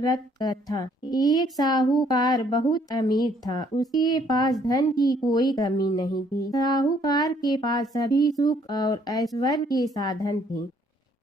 महाव्रत था। एक साहूकार बहुत अमीर था, उसके पास धन की कोई कमी नहीं थी। साहूकार के पास सभी सुख और ऐश्वर्य के साधन थे,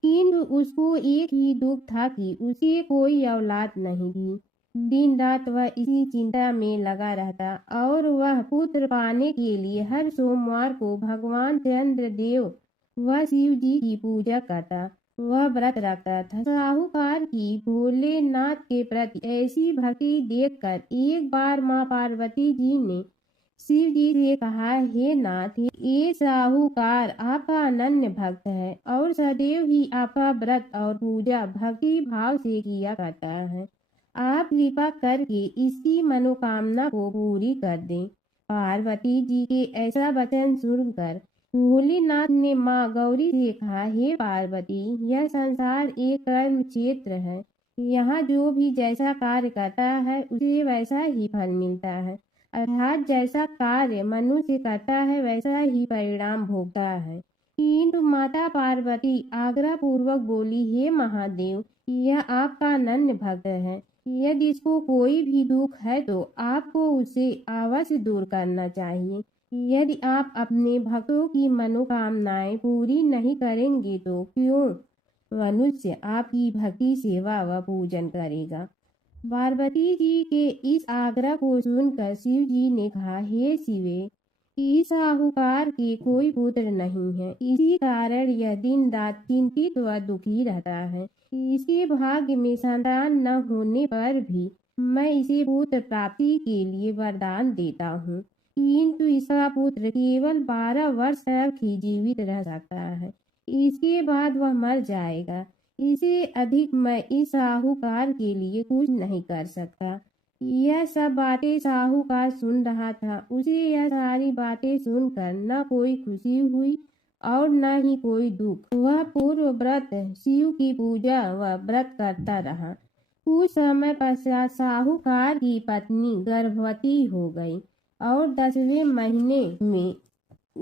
किंतु उसको एक ही दुख था कि उसे कोई औलाद नहीं थी। दिन रात वह इसी चिंता में लगा रहता और वह पुत्र पाने के लिए हर सोमवार को भगवान चंद्रदेव वह शिव जी की पूजा करता, वह व्रत रखता था। साहूकार की भोलेनाथ के प्रति ऐसी भक्ति देखकर एक बार माँ पार्वती जी ने शिव जी से कहा, हे नाथ, ये साहूकार आपका अनन्य भक्त है और सदैव ही आपका व्रत और पूजा भक्ति भाव से किया करता है। आप कृपा करके इसकी मनोकामना को पूरी कर दें। पार्वती जी के ऐसा वचन सुनकर भोलेनाथ ने माँ गौरी से कहा, हे पार्वती, यह संसार एक कर्म क्षेत्र है। यहाँ जो भी जैसा कार्य करता है उसे वैसा ही फल मिलता है, अर्थात जैसा कार्य मनुष्य करता है वैसा ही परिणाम भोगता है। किंतु माता पार्वती आग्रह पूर्वक बोली, हे महादेव, यह आपका अनन्य भक्त है, यदि इसको कोई भी दुख है तो आपको उसे अवश्य दूर करना चाहिए। यदि आप अपने भक्तों की मनोकामनाएं पूरी नहीं करेंगे तो क्यों मनुष्य आपकी भक्ति सेवा व पूजन करेगा। पार्वती जी के इस आग्रह को सुनकर शिव जी ने कहा, हे शिवे, इस साहूकार के कोई पुत्र नहीं है, इसी कारण यह दिन रात चिंतित व दुखी रहता है। इसके भाग्य में संतान न होने पर भी मैं इसे पुत्र प्राप्ति के लिए वरदान देता हूँ, किंतु इसका पुत्र केवल 12 वर्ष तक ही जीवित रह सकता है, इसके बाद वह मर जाएगा। इसे अधिक मैं इस साहूकार के लिए कुछ नहीं कर सकता। यह सब बातें साहूकार सुन रहा था। उसे यह सारी बातें सुनकर न कोई खुशी हुई और न ही कोई दुख। वह पूर्व व्रत शिव की पूजा व व्रत करता रहा। कुछ समय पश्चात साहूकार की पत्नी गर्भवती हो गई और 10वें महीने में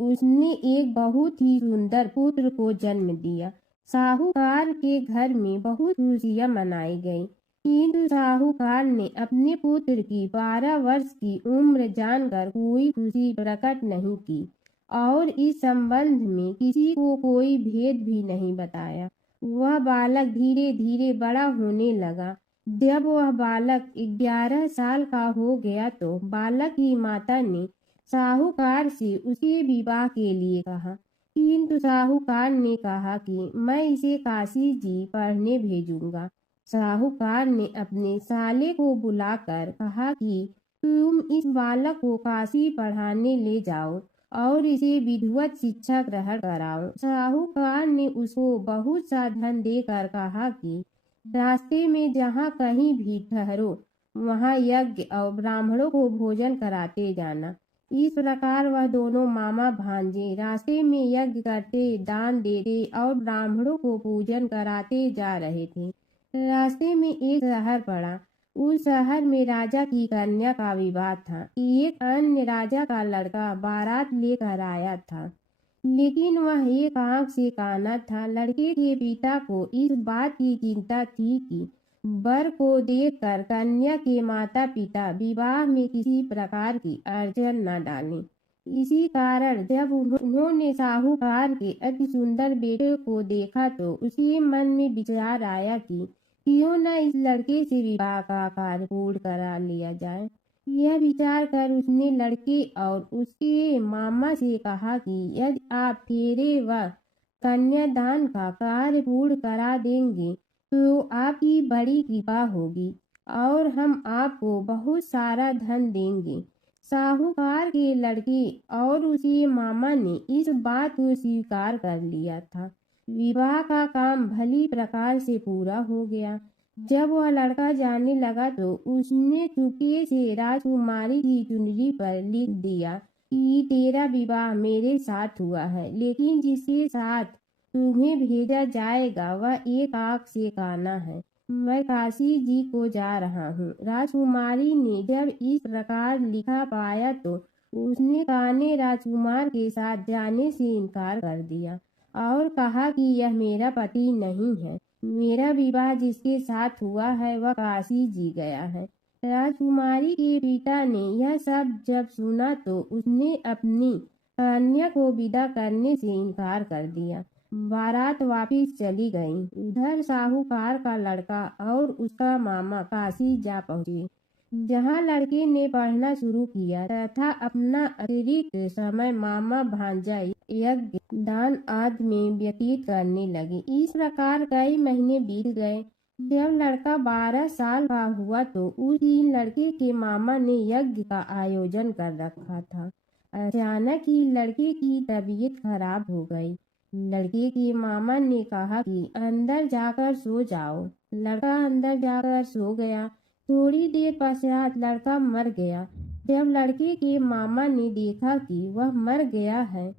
उसने एक बहुत ही सुंदर पुत्र को जन्म दिया। साहूकार के घर में बहुत खुशियां मनाई गई, किंतु साहूकार ने अपने पुत्र की 12 वर्ष की उम्र जानकर कोई खुशी प्रकट नहीं की और इस संबंध में किसी को कोई भेद भी नहीं बताया। वह बालक धीरे धीरे बड़ा होने लगा। जब वह बालक 11 साल का हो गया तो बालक की माता ने साहूकार से उसके विवाह के लिए कहा, किंतु साहूकार ने कहा कि मैं इसे काशी जी पढ़ने भेजूंगा। साहूकार ने अपने साले को बुलाकर कहा कि तुम इस बालक को काशी पढ़ाने ले जाओ और इसे विधिवत शिक्षा ग्रहण कराओ। साहूकार ने उसको बहुत सा धन देकर कहा कि रास्ते में जहाँ कहीं भी ठहरो वहाँ यज्ञ और ब्राह्मणों को भोजन कराते जाना। इस प्रकार वह दोनों मामा भांजे रास्ते में यज्ञ करते, दान देते और ब्राह्मणों को पूजन कराते जा रहे थे। रास्ते में एक शहर पड़ा। उस शहर में राजा की कन्या का विवाह था। एक अन्य राजा का लड़का बारात लेकर आया था, लेकिन वह एक आंख से काना था। लड़के के पिता को इस बात की चिंता थी कि वर को देखकर कन्या के माता पिता विवाह में किसी प्रकार की अड़चन न डालें। इसी कारण जब उन्होंने साहूकार के अति सुंदर बेटे को देखा तो उसके मन में विचार आया कि क्यों न इस लड़के से विवाह का कार्य पूर्ण करा लिया जाए। यह विचार कर उसने लड़के और उसके मामा से कहा कि यदि आप फेरे व कन्यादान का कार्य पूर्ण करा देंगे तो आपकी बड़ी कृपा होगी और हम आपको बहुत सारा धन देंगे। साहूकार के लड़के और उसके मामा ने इस बात को स्वीकार कर लिया था। विवाह का काम भली प्रकार से पूरा हो गया। जब वह लड़का जाने लगा तो उसने चुपके से राजकुमारी की चुनरी पर लिख दिया कि तेरा विवाह मेरे साथ हुआ है, लेकिन जिसके साथ तुम्हें भेजा जाएगा वह एक आंख से काना है। मैं काशी जी को जा रहा हूँ। राजकुमारी ने जब इस प्रकार लिखा पाया तो उसने काने राजकुमार के साथ जाने से इनकार कर दिया और कहा कि यह मेरा पति नहीं है, मेरा विवाह जिसके साथ हुआ है वह काशी जी गया है। राजकुमारी के पिता ने यह सब जब सुना तो उसने अपनी कन्या को विदा करने से इनकार कर दिया। बारात वापिस चली गई। उधर साहूकार का लड़का और उसका मामा काशी जा पहुंचे, जहाँ लड़के ने पढ़ना शुरू किया तथा अपना अतिरिक्त समय मामा भांजा यज्ञ दान आदि में व्यतीत करने लगे। इस प्रकार कई महीने बीत गए। जब लड़का 12 साल का हुआ तो उस दिन लड़के के मामा ने यज्ञ का आयोजन कर रखा था। अचानक ही लड़के की तबीयत खराब हो गई। लड़के के मामा ने कहा कि अंदर जाकर सो जाओ। लड़का अंदर जाकर सो गया। थोड़ी देर पश्चात लड़का मर गया। जब लड़के के मामा ने देखा कि वह मर गया है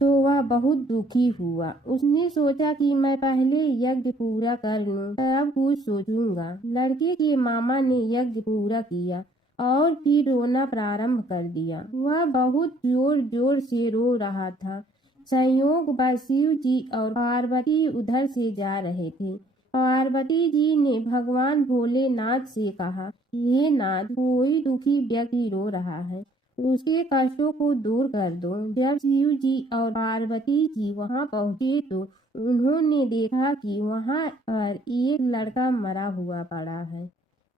तो वह बहुत दुखी हुआ। उसने सोचा कि मैं पहले यज्ञ पूरा कर लूं, तब कुछ सोचूंगा। लड़के के मामा ने यज्ञ पूरा किया और फिर रोना प्रारंभ कर दिया। वह बहुत जोर जोर से रो रहा था। संयोगवश शिव जी और पार्वती उधर से जा रहे थे। पार्वती जी ने भगवान भोलेनाथ से कहा, हे नाथ, कोई दुखी व्यक्ति रो रहा है, उसके कष्टों को दूर कर दो। जब शिव जी और पार्वती जी वहां पहुंचे तो उन्होंने देखा कि वहां पर एक लड़का मरा हुआ पड़ा है।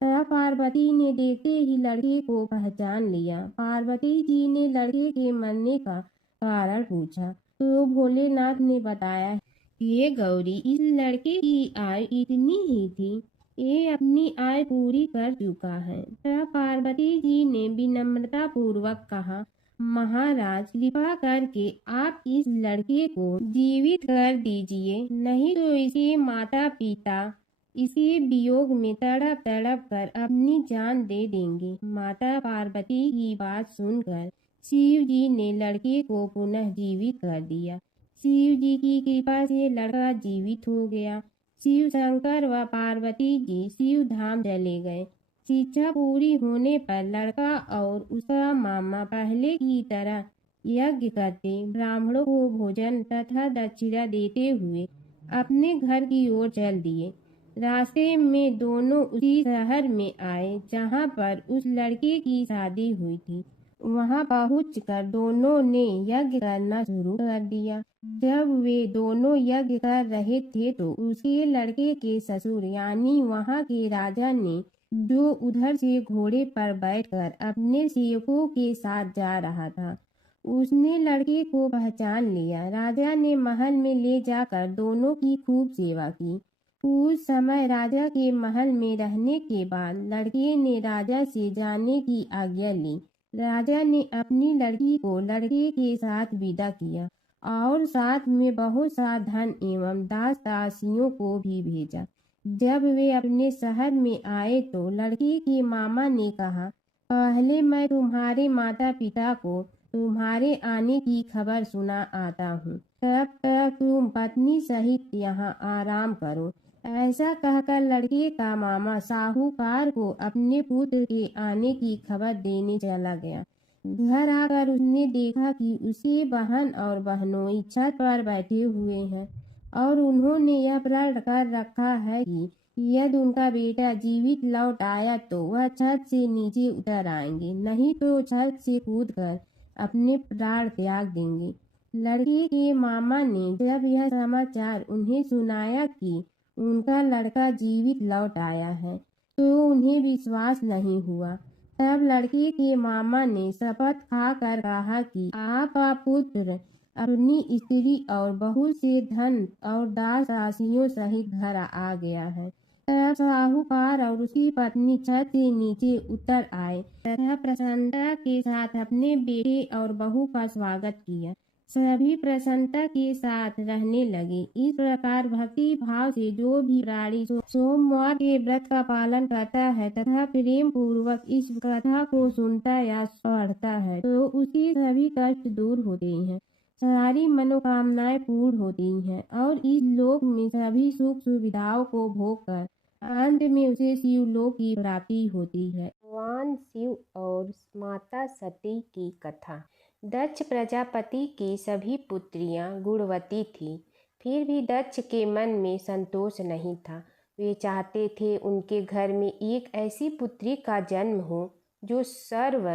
तब पार्वती ने देखते ही लड़के को पहचान लिया। पार्वती जी ने लड़के के मरने का कारण पूछा तो भोलेनाथ ने बताया, ये गौरी, इस लड़के की आयु इतनी ही थी, ये अपनी आय पूरी कर चुका है। तब पार्वती जी ने विनम्रता पूर्वक कहा, महाराज, कृपा करके आप इस लड़के को जीवित कर दीजिए, नहीं तो इसके माता पिता इसके वियोग में तड़प तड़प कर अपनी जान दे देंगे। माता पार्वती की बात सुनकर शिव जी ने लड़के को पुनः जीवित कर दिया। शिव जी की कृपा से लड़का जीवित हो गया। शिव शंकर व पार्वती जी शिव धाम चले गए। शिक्षा पूरी होने पर लड़का और उसका मामा पहले की तरह यज्ञ करते, ब्राह्मणों को भोजन तथा दक्षिणा देते हुए अपने घर की ओर चल दिए। रास्ते में दोनों उसी शहर में आए जहाँ पर उस लड़के की शादी हुई थी। वहां पहुंचकर दोनों ने यज्ञ करना शुरू कर दिया। जब वे दोनों यज्ञ कर रहे थे तो उसके लड़के के ससुर यानी वहां के राजा ने, जो उधर से घोड़े पर बैठकर अपने सेवकों के साथ जा रहा था, उसने लड़के को पहचान लिया। राजा ने महल में ले जाकर दोनों की खूब सेवा की। कुछ समय राजा के महल में रहने के बाद लड़के ने राजा से जाने की आज्ञा ली। राजा ने अपनी लड़की को लड़के के साथ विदा किया और साथ में बहुत सा धन एवं दास दासियों को भी भेजा। जब वे अपने शहर में आए तो लड़के के मामा ने कहा, पहले मैं तुम्हारे माता पिता को तुम्हारे आने की खबर सुना आता हूँ, तब तक तुम पत्नी सहित यहाँ आराम करो। ऐसा कहकर लड़के का मामा साहूकार को अपने पुत्र के आने की खबर देने चला गया। घर आकर उसने देखा कि उसकी बहन और बहनोई छत पर बैठे हुए हैं और उन्होंने यह प्रण कर रखा है कि यदि उनका बेटा जीवित लौट आया तो वह छत से नीचे उतर आएंगे, नहीं तो छत से कूदकर अपने प्राण त्याग देंगे। लड़के के मामा ने जब यह समाचार उन्हें सुनाया कि उनका लड़का जीवित लौट आया है तो उन्हें विश्वास नहीं हुआ। तब लड़के के मामा ने शपथ खाकर कहा कि आपका पुत्र अपनी स्त्री और बहुत से धन और दास दासियों सहित घर आ गया है। तब साहूकार और उसकी पत्नी छत से नीचे उतर आए तथा प्रसन्नता के साथ अपने बेटे और बहू का स्वागत किया। सभी प्रसन्नता के साथ रहने लगे। इस प्रकार भक्ति भाव से जो भी प्राणी सोमवार के व्रत का पालन करता है तथा प्रेम पूर्वक इस कथा को सुनता या पढ़ता है तो उसके सभी कष्ट दूर होते हैं, सारी मनोकामनाएं पूर्ण होती हैं और इस लोक में सभी सुख सुविधाओं को भोग कर अंत में उसे शिवलोक की प्राप्ति होती है। भगवान शिव और माता सती की कथा। दक्ष प्रजापति की सभी पुत्रियां गुणवती थीं। फिर भी दक्ष के मन में संतोष नहीं था। वे चाहते थे उनके घर में एक ऐसी पुत्री का जन्म हो जो सर्व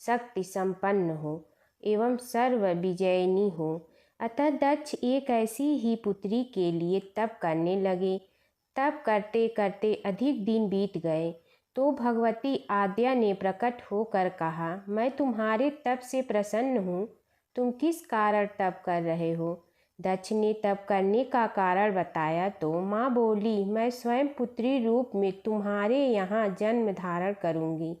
शक्ति संपन्न हो एवं सर्व विजयिनी हो। अतः दक्ष एक ऐसी ही पुत्री के लिए तप करने लगे। तप करते करते अधिक दिन बीत गए तो भगवती आद्या ने प्रकट होकर कहा, मैं तुम्हारे तप से प्रसन्न हूँ। तुम किस कारण तप कर रहे हो? दक्ष ने तप करने का कारण बताया तो माँ बोली, मैं स्वयं पुत्री रूप में तुम्हारे यहाँ जन्म धारण करूँगी।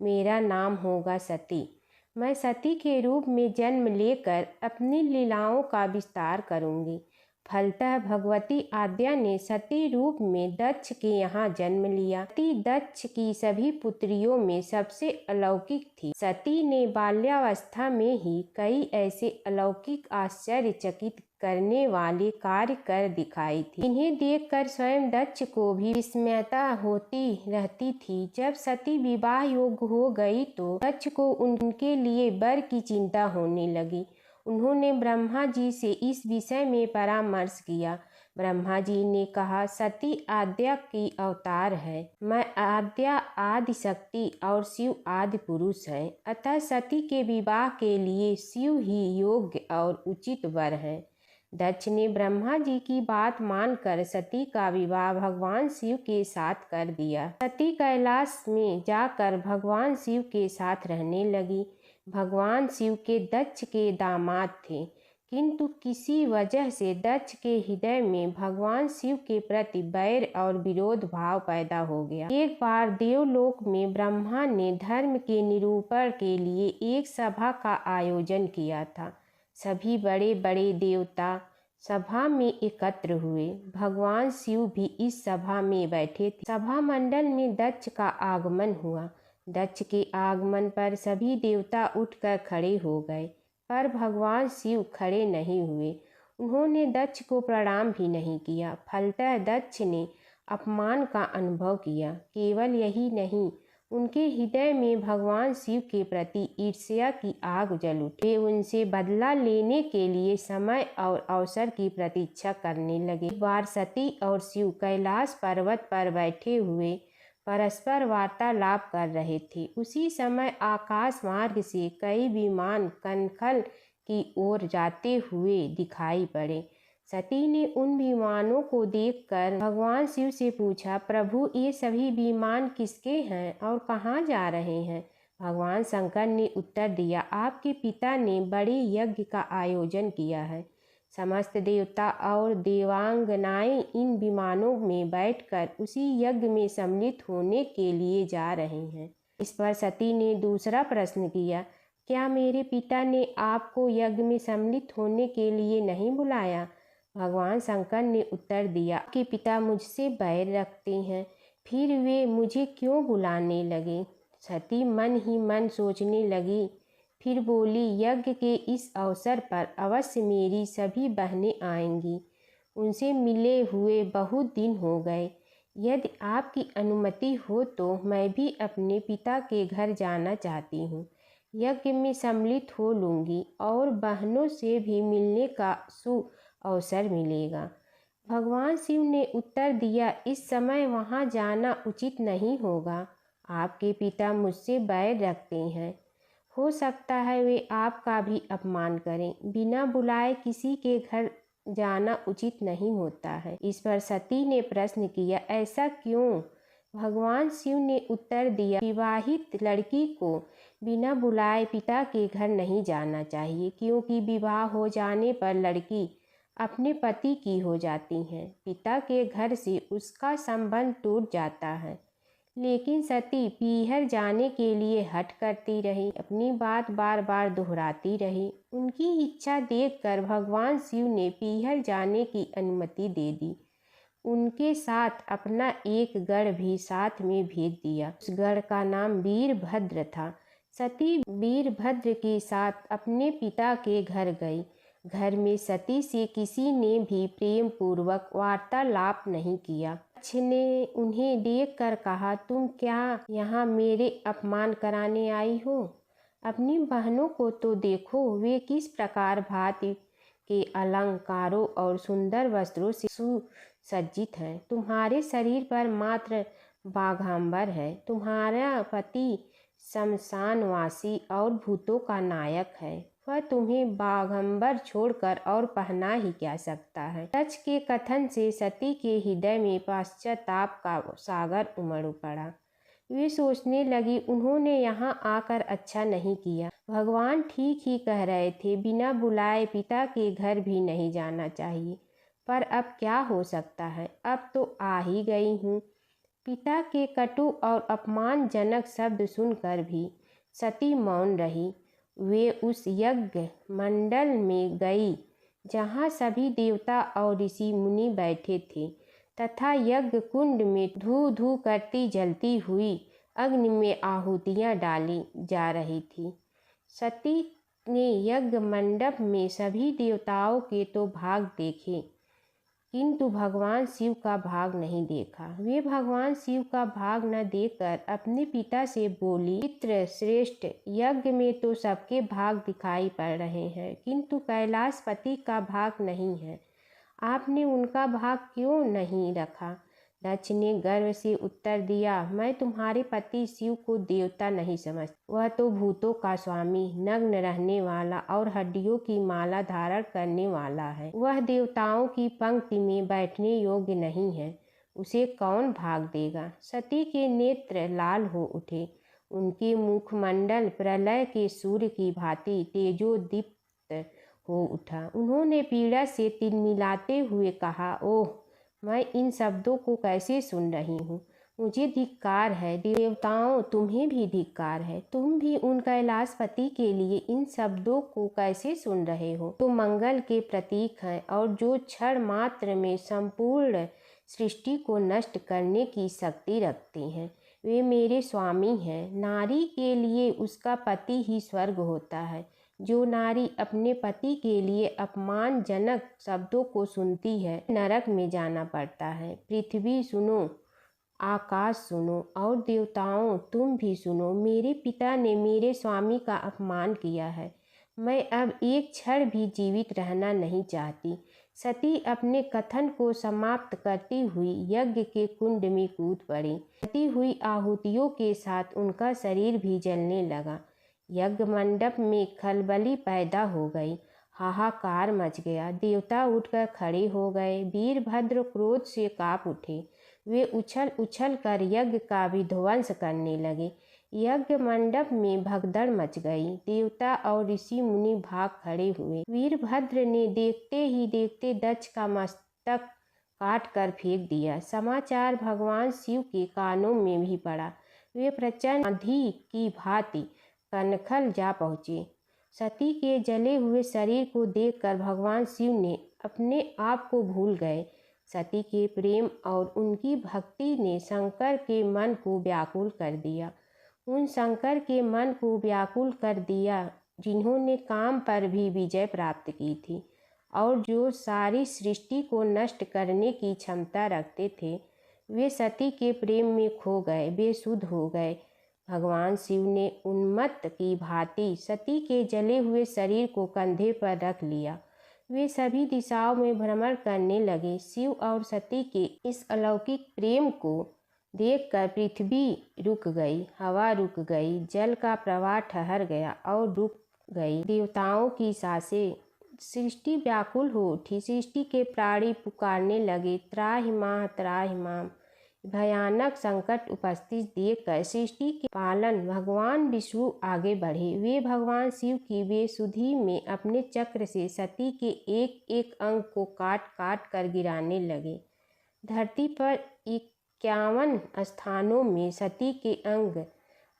मेरा नाम होगा सती। मैं सती के रूप में जन्म लेकर अपनी लीलाओं का विस्तार करूँगी। फलतः भगवती आद्या ने सती रूप में दक्ष के यहाँ जन्म लिया। सती दक्ष की सभी पुत्रियों में सबसे अलौकिक थी। सती ने बाल्यावस्था में ही कई ऐसे अलौकिक आश्चर्यचकित करने वाले कार्य कर दिखाई थी, इन्हें देखकर स्वयं दक्ष को भी विस्मयता होती रहती थी। जब सती विवाह योग्य हो गई तो दक्ष को उनके लिए वर की चिंता होने लगी। उन्होंने ब्रह्मा जी से इस विषय में परामर्श किया। ब्रह्मा जी ने कहा, सती आद्या की अवतार है। मैं आद्या आदि शक्ति और शिव आदि पुरुष है। अतः सती के विवाह के लिए शिव ही योग्य और उचित वर है। दक्ष ने ब्रह्मा जी की बात मानकर सती का विवाह भगवान शिव के साथ कर दिया। सती कैलाश में जाकर भगवान शिव के साथ रहने लगी। भगवान शिव के दक्ष के दामाद थे, किंतु किसी वजह से दक्ष के हृदय में भगवान शिव के प्रति बैर और विरोध भाव पैदा हो गया। एक बार देवलोक में ब्रह्मा ने धर्म के निरूपण के लिए एक सभा का आयोजन किया था। सभी बड़े बड़े देवता सभा में एकत्र हुए। भगवान शिव भी इस सभा में बैठे थे। सभा मंडल में दक्ष का आगमन हुआ। दक्ष के आगमन पर सभी देवता उठकर खड़े हो गए, पर भगवान शिव खड़े नहीं हुए। उन्होंने दक्ष को प्रणाम भी नहीं किया। फलतः दक्ष ने अपमान का अनुभव किया। केवल यही नहीं, उनके हृदय में भगवान शिव के प्रति ईर्ष्या की आग जल उठी। वे उनसे बदला लेने के लिए समय और अवसर की प्रतीक्षा करने लगे। एक बार सती और शिव कैलाश पर्वत पर बैठे हुए परस्पर वार्तालाप कर रहे थे। उसी समय आकाश मार्ग से कई विमान कनखल की ओर जाते हुए दिखाई पड़े। सती ने उन विमानों को देखकर भगवान शिव से पूछा, प्रभु ये सभी विमान किसके हैं और कहाँ जा रहे हैं? भगवान शंकर ने उत्तर दिया, आपके पिता ने बड़े यज्ञ का आयोजन किया है। समस्त देवता और देवांगनाएं इन विमानों में बैठकर उसी यज्ञ में सम्मिलित होने के लिए जा रहे हैं। इस पर सती ने दूसरा प्रश्न किया, क्या मेरे पिता ने आपको यज्ञ में सम्मिलित होने के लिए नहीं बुलाया? भगवान शंकर ने उत्तर दिया, आपके पिता मुझसे बैर रखते हैं, फिर वे मुझे क्यों बुलाने लगे? सती मन ही मन सोचने लगी, फिर बोली, यज्ञ के इस अवसर पर अवश्य मेरी सभी बहनें आएंगी। उनसे मिले हुए बहुत दिन हो गए। यदि आपकी अनुमति हो तो मैं भी अपने पिता के घर जाना चाहती हूँ। यज्ञ में सम्मिलित हो लूँगी और बहनों से भी मिलने का अवसर मिलेगा। भगवान शिव ने उत्तर दिया, इस समय वहाँ जाना उचित नहीं होगा। आपके पिता मुझसे बैर रखते हैं। हो सकता है वे आपका भी अपमान करें। बिना बुलाए किसी के घर जाना उचित नहीं होता है। इस पर सती ने प्रश्न किया, ऐसा क्यों? भगवान शिव ने उत्तर दिया, विवाहित लड़की को बिना बुलाए पिता के घर नहीं जाना चाहिए, क्योंकि विवाह हो जाने पर लड़की अपने पति की हो जाती हैं। पिता के घर से उसका संबंध टूट जाता है। लेकिन सती पीहर जाने के लिए हठ करती रही, अपनी बात बार बार दोहराती रही। उनकी इच्छा देखकर भगवान शिव ने पीहर जाने की अनुमति दे दी। उनके साथ अपना एक गढ़ भी साथ में भेज दिया। उस गढ़ का नाम वीरभद्र था। सती वीरभद्र के साथ अपने पिता के घर गई। घर में सती से किसी ने भी प्रेम पूर्वक वार्तालाप नहीं किया। दक्ष ने उन्हें देखकर कहा, तुम क्या यहाँ मेरे अपमान कराने आई हो? अपनी बहनों को तो देखो, वे किस प्रकार भांति के अलंकारों और सुंदर वस्त्रों से सुसज्जित हैं। तुम्हारे शरीर पर मात्र बाघांबर है। तुम्हारा पति शमशानवासी और भूतों का नायक है। वह तुम्हें बाघंबर छोड़कर और पहना ही क्या सकता है। दक्ष के कथन से सती के हृदय में पश्चाताप का सागर उमड़ पड़ा। वे सोचने लगी, उन्होंने यहाँ आकर अच्छा नहीं किया। भगवान ठीक ही कह रहे थे, बिना बुलाए पिता के घर भी नहीं जाना चाहिए। पर अब क्या हो सकता है, अब तो आ ही गई हूँ। पिता के कटु और अपमानजनक शब्द सुनकर भी सती मौन रही। वे उस यज्ञ मंडल में गई जहाँ सभी देवता और ऋषि मुनि बैठे थे तथा यज्ञ कुंड में धू धू करती जलती हुई अग्नि में आहुतियाँ डाली जा रही थी। सती ने यज्ञ मंडप में सभी देवताओं के तो भाग देखे, किंतु भगवान शिव का भाग नहीं देखा। वे भगवान शिव का भाग न देखकर अपने पिता से बोली, पितृ श्रेष्ठ, यज्ञ में तो सबके भाग दिखाई पड़ रहे हैं, किंतु कैलाशपति का भाग नहीं है। आपने उनका भाग क्यों नहीं रखा? दक्ष ने गर्व से उत्तर दिया, मैं तुम्हारे पति शिव को देवता नहीं समझता। वह तो भूतों का स्वामी, नग्न रहने वाला और हड्डियों की माला धारण करने वाला है। वह देवताओं की पंक्ति में बैठने योग्य नहीं है। उसे कौन भाग देगा? सती के नेत्र लाल हो उठे। उनके मुखमंडल प्रलय के सूर्य की भांति तेजोदीप्त हो उठा। उन्होंने पीड़ा से तिलमिलाते हुए कहा, ओह, मैं इन शब्दों को कैसे सुन रही हूँ। मुझे धिक्कार है। देवताओं, तुम्हें भी धिक्कार है। तुम भी उन कैलाशपति के लिए इन शब्दों को कैसे सुन रहे हो? तो मंगल के प्रतीक हैं और जो क्षण मात्र में संपूर्ण सृष्टि को नष्ट करने की शक्ति रखते हैं। वे मेरे स्वामी हैं। नारी के लिए उसका पति ही स्वर्ग होता है। जो नारी अपने पति के लिए अपमानजनक शब्दों को सुनती है, नरक में जाना पड़ता है। पृथ्वी सुनो, आकाश सुनो और देवताओं तुम भी सुनो। मेरे पिता ने मेरे स्वामी का अपमान किया है। मैं अब एक क्षण भी जीवित रहना नहीं चाहती। सती अपने कथन को समाप्त करती हुई यज्ञ के कुंड में कूद पड़ी। जलती हुई आहुतियों के साथ उनका शरीर भी जलने लगा। यज्ञ मंडप में खलबली पैदा हो गई। हाहाकार मच गया। देवता उठकर खड़े हो गए। वीरभद्र क्रोध से कांप उठे। वे उछल उछल कर यज्ञ का विध्वंस करने लगे। यज्ञ मंडप में भगदड़ मच गई। देवता और ऋषि मुनि भाग खड़े हुए। वीरभद्र ने देखते ही देखते दक्ष का मस्तक काट कर फेंक दिया। समाचार भगवान शिव के कानों में भी पड़ा। वे प्रचंड आंधी की भांति कनखल जा पहुँचे। सती के जले हुए शरीर को देखकर भगवान शिव ने अपने आप को भूल गए। सती के प्रेम और उनकी भक्ति ने शंकर के मन को व्याकुल कर दिया। उन शंकर के मन को व्याकुल कर दिया जिन्होंने काम पर भी विजय प्राप्त की थी और जो सारी सृष्टि को नष्ट करने की क्षमता रखते थे। वे सती के प्रेम में खो गए, बेसुध हो गए। भगवान शिव ने उन्मत्त की भांति सती के जले हुए शरीर को कंधे पर रख लिया। वे सभी दिशाओं में भ्रमण करने लगे। शिव और सती के इस अलौकिक प्रेम को देखकर पृथ्वी रुक गई, हवा रुक गई, जल का प्रवाह ठहर गया और रुक गई। देवताओं की सांसें, सृष्टि व्याकुल हो उठी। सृष्टि के प्राणी पुकारने लगे, त्राहि माह त्राहि माम। भयानक संकट उपस्थित देखकर सृष्टि के पालन भगवान विष्णु आगे बढ़े। वे भगवान शिव की बेसुधी में अपने चक्र से सती के एक एक अंग को काट काट कर गिराने लगे। धरती पर 51 स्थानों में सती के अंग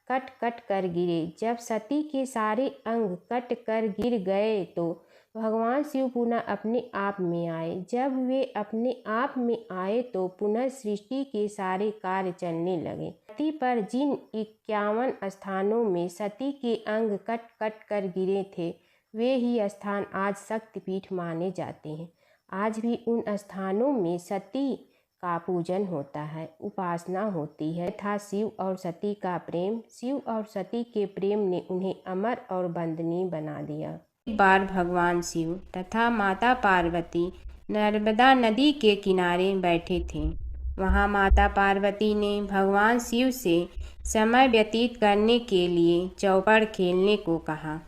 कट कट कर गिरे। जब सती के सारे अंग कट कर गिर गए तो भगवान शिव पुनः अपने आप में आए। जब वे अपने आप में आए तो पुनः सृष्टि के सारे कार्य चलने लगे। धरती पर जिन 51 स्थानों में सती के अंग कट कट कर गिरे थे, वे ही स्थान आज शक्तिपीठ माने जाते हैं। आज भी उन स्थानों में सती का पूजन होता है, उपासना होती है। था शिव और सती का प्रेम। शिव और सती के प्रेम ने उन्हें अमर और वंदनीय बना दिया। एक बार भगवान शिव तथा माता पार्वती नर्मदा नदी के किनारे बैठे थे। वहाँ माता पार्वती ने भगवान शिव से समय व्यतीत करने के लिए चौपड़ खेलने को कहा।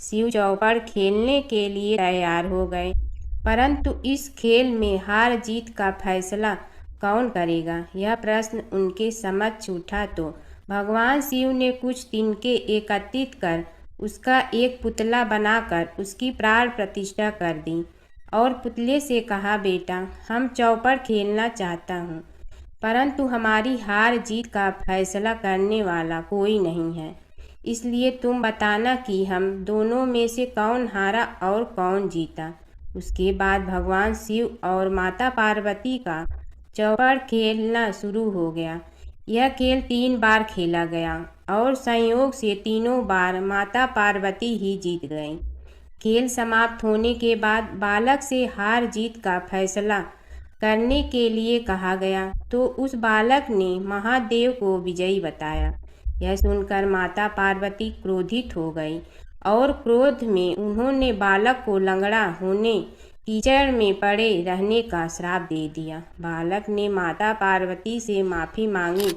शिव चौपड़ खेलने के लिए तैयार हो गए, परंतु इस खेल में हार जीत का फैसला कौन करेगा, यह प्रश्न उनके समक्ष उठा तो भगवान शिव ने कुछ तिनके एकत्रित कर उसका एक पुतला बनाकर उसकी प्राण प्रतिष्ठा कर दी और पुतले से कहा, बेटा, हम चौपड़ खेलना चाहता हूँ, परंतु हमारी हार जीत का फैसला करने वाला कोई नहीं है, इसलिए तुम बताना कि हम दोनों में से कौन हारा और कौन जीता। उसके बाद भगवान शिव और माता पार्वती का चौपड़ खेलना शुरू हो गया। यह खेल 3 बार खेला गया और संयोग से तीनों बार माता पार्वती ही जीत गईं। खेल समाप्त होने के बाद बालक से हार जीत का फैसला करने के लिए कहा गया तो उस बालक ने महादेव को विजयी बताया। यह सुनकर माता पार्वती क्रोधित हो गई और क्रोध में उन्होंने बालक को लंगड़ा होने कीचड़ में पड़े रहने का श्राप दे दिया। बालक ने माता पार्वती से माफ़ी मांगी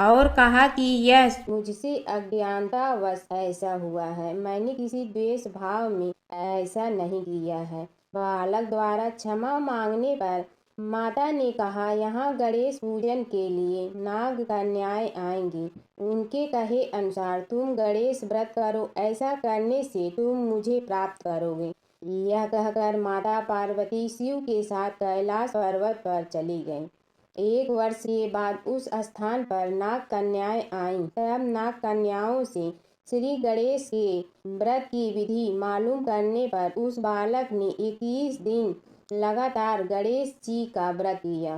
और कहा कि यह मुझसे अज्ञानतावश ऐसा हुआ है, मैंने किसी द्वेष भाव में ऐसा नहीं किया है। बालक द्वारा क्षमा मांगने पर माता ने कहा, यहाँ गणेश पूजन के लिए नाग कन्याएं आएंगी, उनके कहे अनुसार तुम गणेश व्रत करो, ऐसा करने से तुम मुझे प्राप्त करोगे। यह कहकर माता पार्वती शिव के साथ कैलाश पर्वत पर चली गईं। 1 वर्ष के बाद उस स्थान पर नाग कन्याएं आईं। तब नाग कन्याओं से श्री गणेश के व्रत की विधि मालूम करने पर उस बालक ने 21 दिन लगातार गणेश जी का व्रत किया।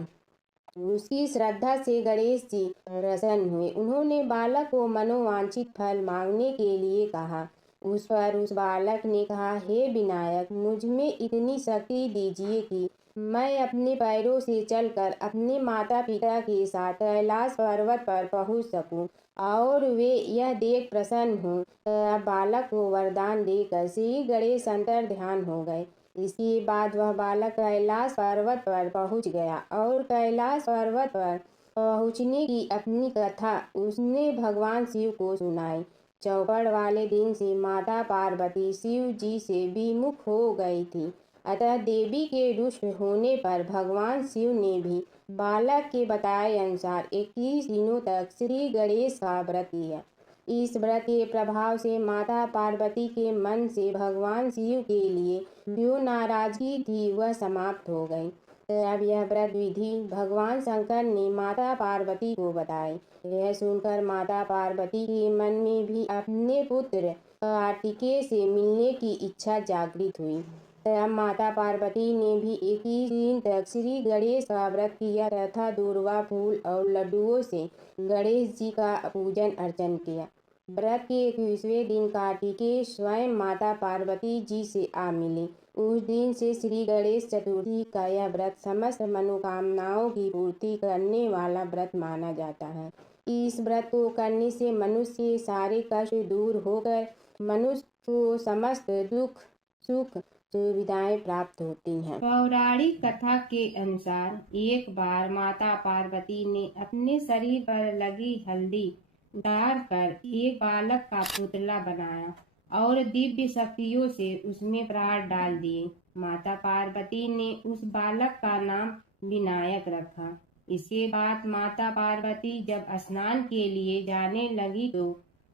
उसकी श्रद्धा से गणेश जी प्रसन्न हुए। उन्होंने बालक को मनोवांछित फल मांगने के लिए कहा। उस पर उस बालक ने कहा, हे विनायक, मुझ में इतनी शक्ति दीजिए कि मैं अपने पैरों से चलकर अपने माता पिता के साथ कैलाश पर्वत पर पहुंच सकूं और वे यह देख प्रसन्न हों। तब बालक को वरदान देकर श्री गणेश अंतर ध्यान हो गए। इसके बाद वह बालक कैलाश पर्वत पर पहुंच गया और कैलाश पर्वत पर पहुंचने की अपनी कथा उसने भगवान शिव को सुनाई। चौपड़ वाले दिन से माता पार्वती शिव जी से विमुख हो गई थी, अतः देवी के रुष्ट होने पर भगवान शिव ने भी बालक के बताए अनुसार 21 दिनों तक श्री गणेश का व्रत किया। इस व्रत के प्रभाव से माता पार्वती के मन से भगवान शिव के लिए जो नाराजगी थी वह समाप्त हो गई। अब यह व्रत विधि भगवान शंकर ने माता पार्वती को बताई। यह सुनकर माता पार्वती के मन में भी अपने पुत्र कार्तिकेय से मिलने की इच्छा जागृत हुई। तब माता पार्वती ने भी 21 दिन तक श्री गणेश का व्रत किया तथा दूर्वा फूल और लड्डुओं से गणेश जी का पूजन अर्चन किया। व्रत के 21वें दिन कार्तिकेय स्वयं माता पार्वती जी से आ मिले। उस दिन से श्री गणेश चतुर्थी का यह व्रत समस्त मनोकामनाओं की पूर्ति करने वाला व्रत माना जाता है। इस व्रत को करने से मनुष्य के सारे कष्ट दूर होकर मनुष्य को समस्त दुख सुख सुविधाएं प्राप्त होती हैं। पौराणिक कथा के अनुसार एक बार माता पार्वती ने अपने शरीर पर लगी हल्दी उतार कर एक बालक का पुतला बनाया और दिव्य शक्तियों से उसमें प्राण डाल दिए। माता पार्वती ने उस बालक का नाम विनायक रखा। इसके बाद माता पार्वती जब स्नान के लिए जाने लगी तो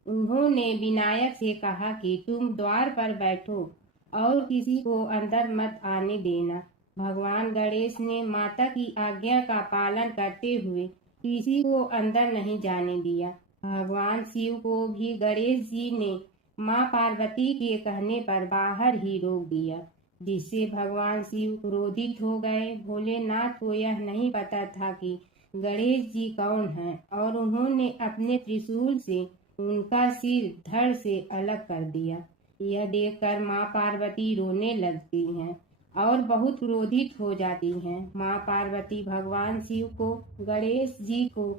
उन्होंने विनायक से कहा कि तुम द्वार पर बैठो और किसी को अंदर मत आने देना। भगवान गणेश ने माता की आज्ञा का पालन करते हुए किसी को अंदर नहीं जाने दिया। भगवान शिव को भी गणेश जी ने माँ पार्वती के कहने पर बाहर ही रोक दिया, जिससे भगवान शिव क्रोधित हो गए। भोलेनाथ को यह नहीं पता था कि गणेश जी कौन हैं और उन्होंने अपने त्रिशूल से उनका सिर धड़ से अलग कर दिया। यह देखकर माँ पार्वती रोने लगती हैं और बहुत क्रोधित हो जाती हैं। माँ पार्वती भगवान शिव को गणेश जी को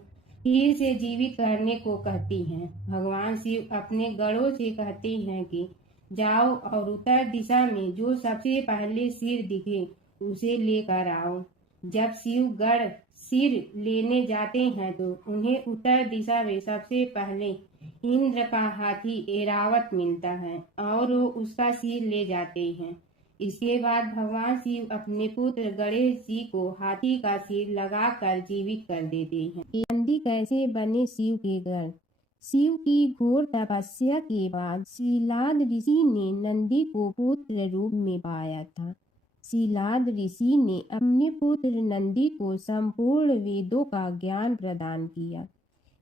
फिर से जीवित करने को कहती हैं। भगवान शिव अपने गणों से कहते हैं कि जाओ और उत्तर दिशा में जो सबसे पहले सिर दिखे उसे लेकर आओ। जब शिवगढ़ सिर लेने जाते हैं तो उन्हें उत्तर दिशा में सबसे पहले इंद्र का हाथी ऐरावत मिलता है और वो उसका सिर ले जाते हैं। इसके बाद भगवान शिव अपने पुत्र गणेश जी को हाथी का सिर लगाकर जीवित कर देते हैं। नंदी कैसे बने शिव के गढ़? शिव की घोर तपस्या के बाद शीलाद ऋषि ने नंदी को पुत्र रूप में पाया था। शीलाद ऋषि ने अपने पुत्र नंदी को संपूर्ण वेदों का ज्ञान प्रदान किया।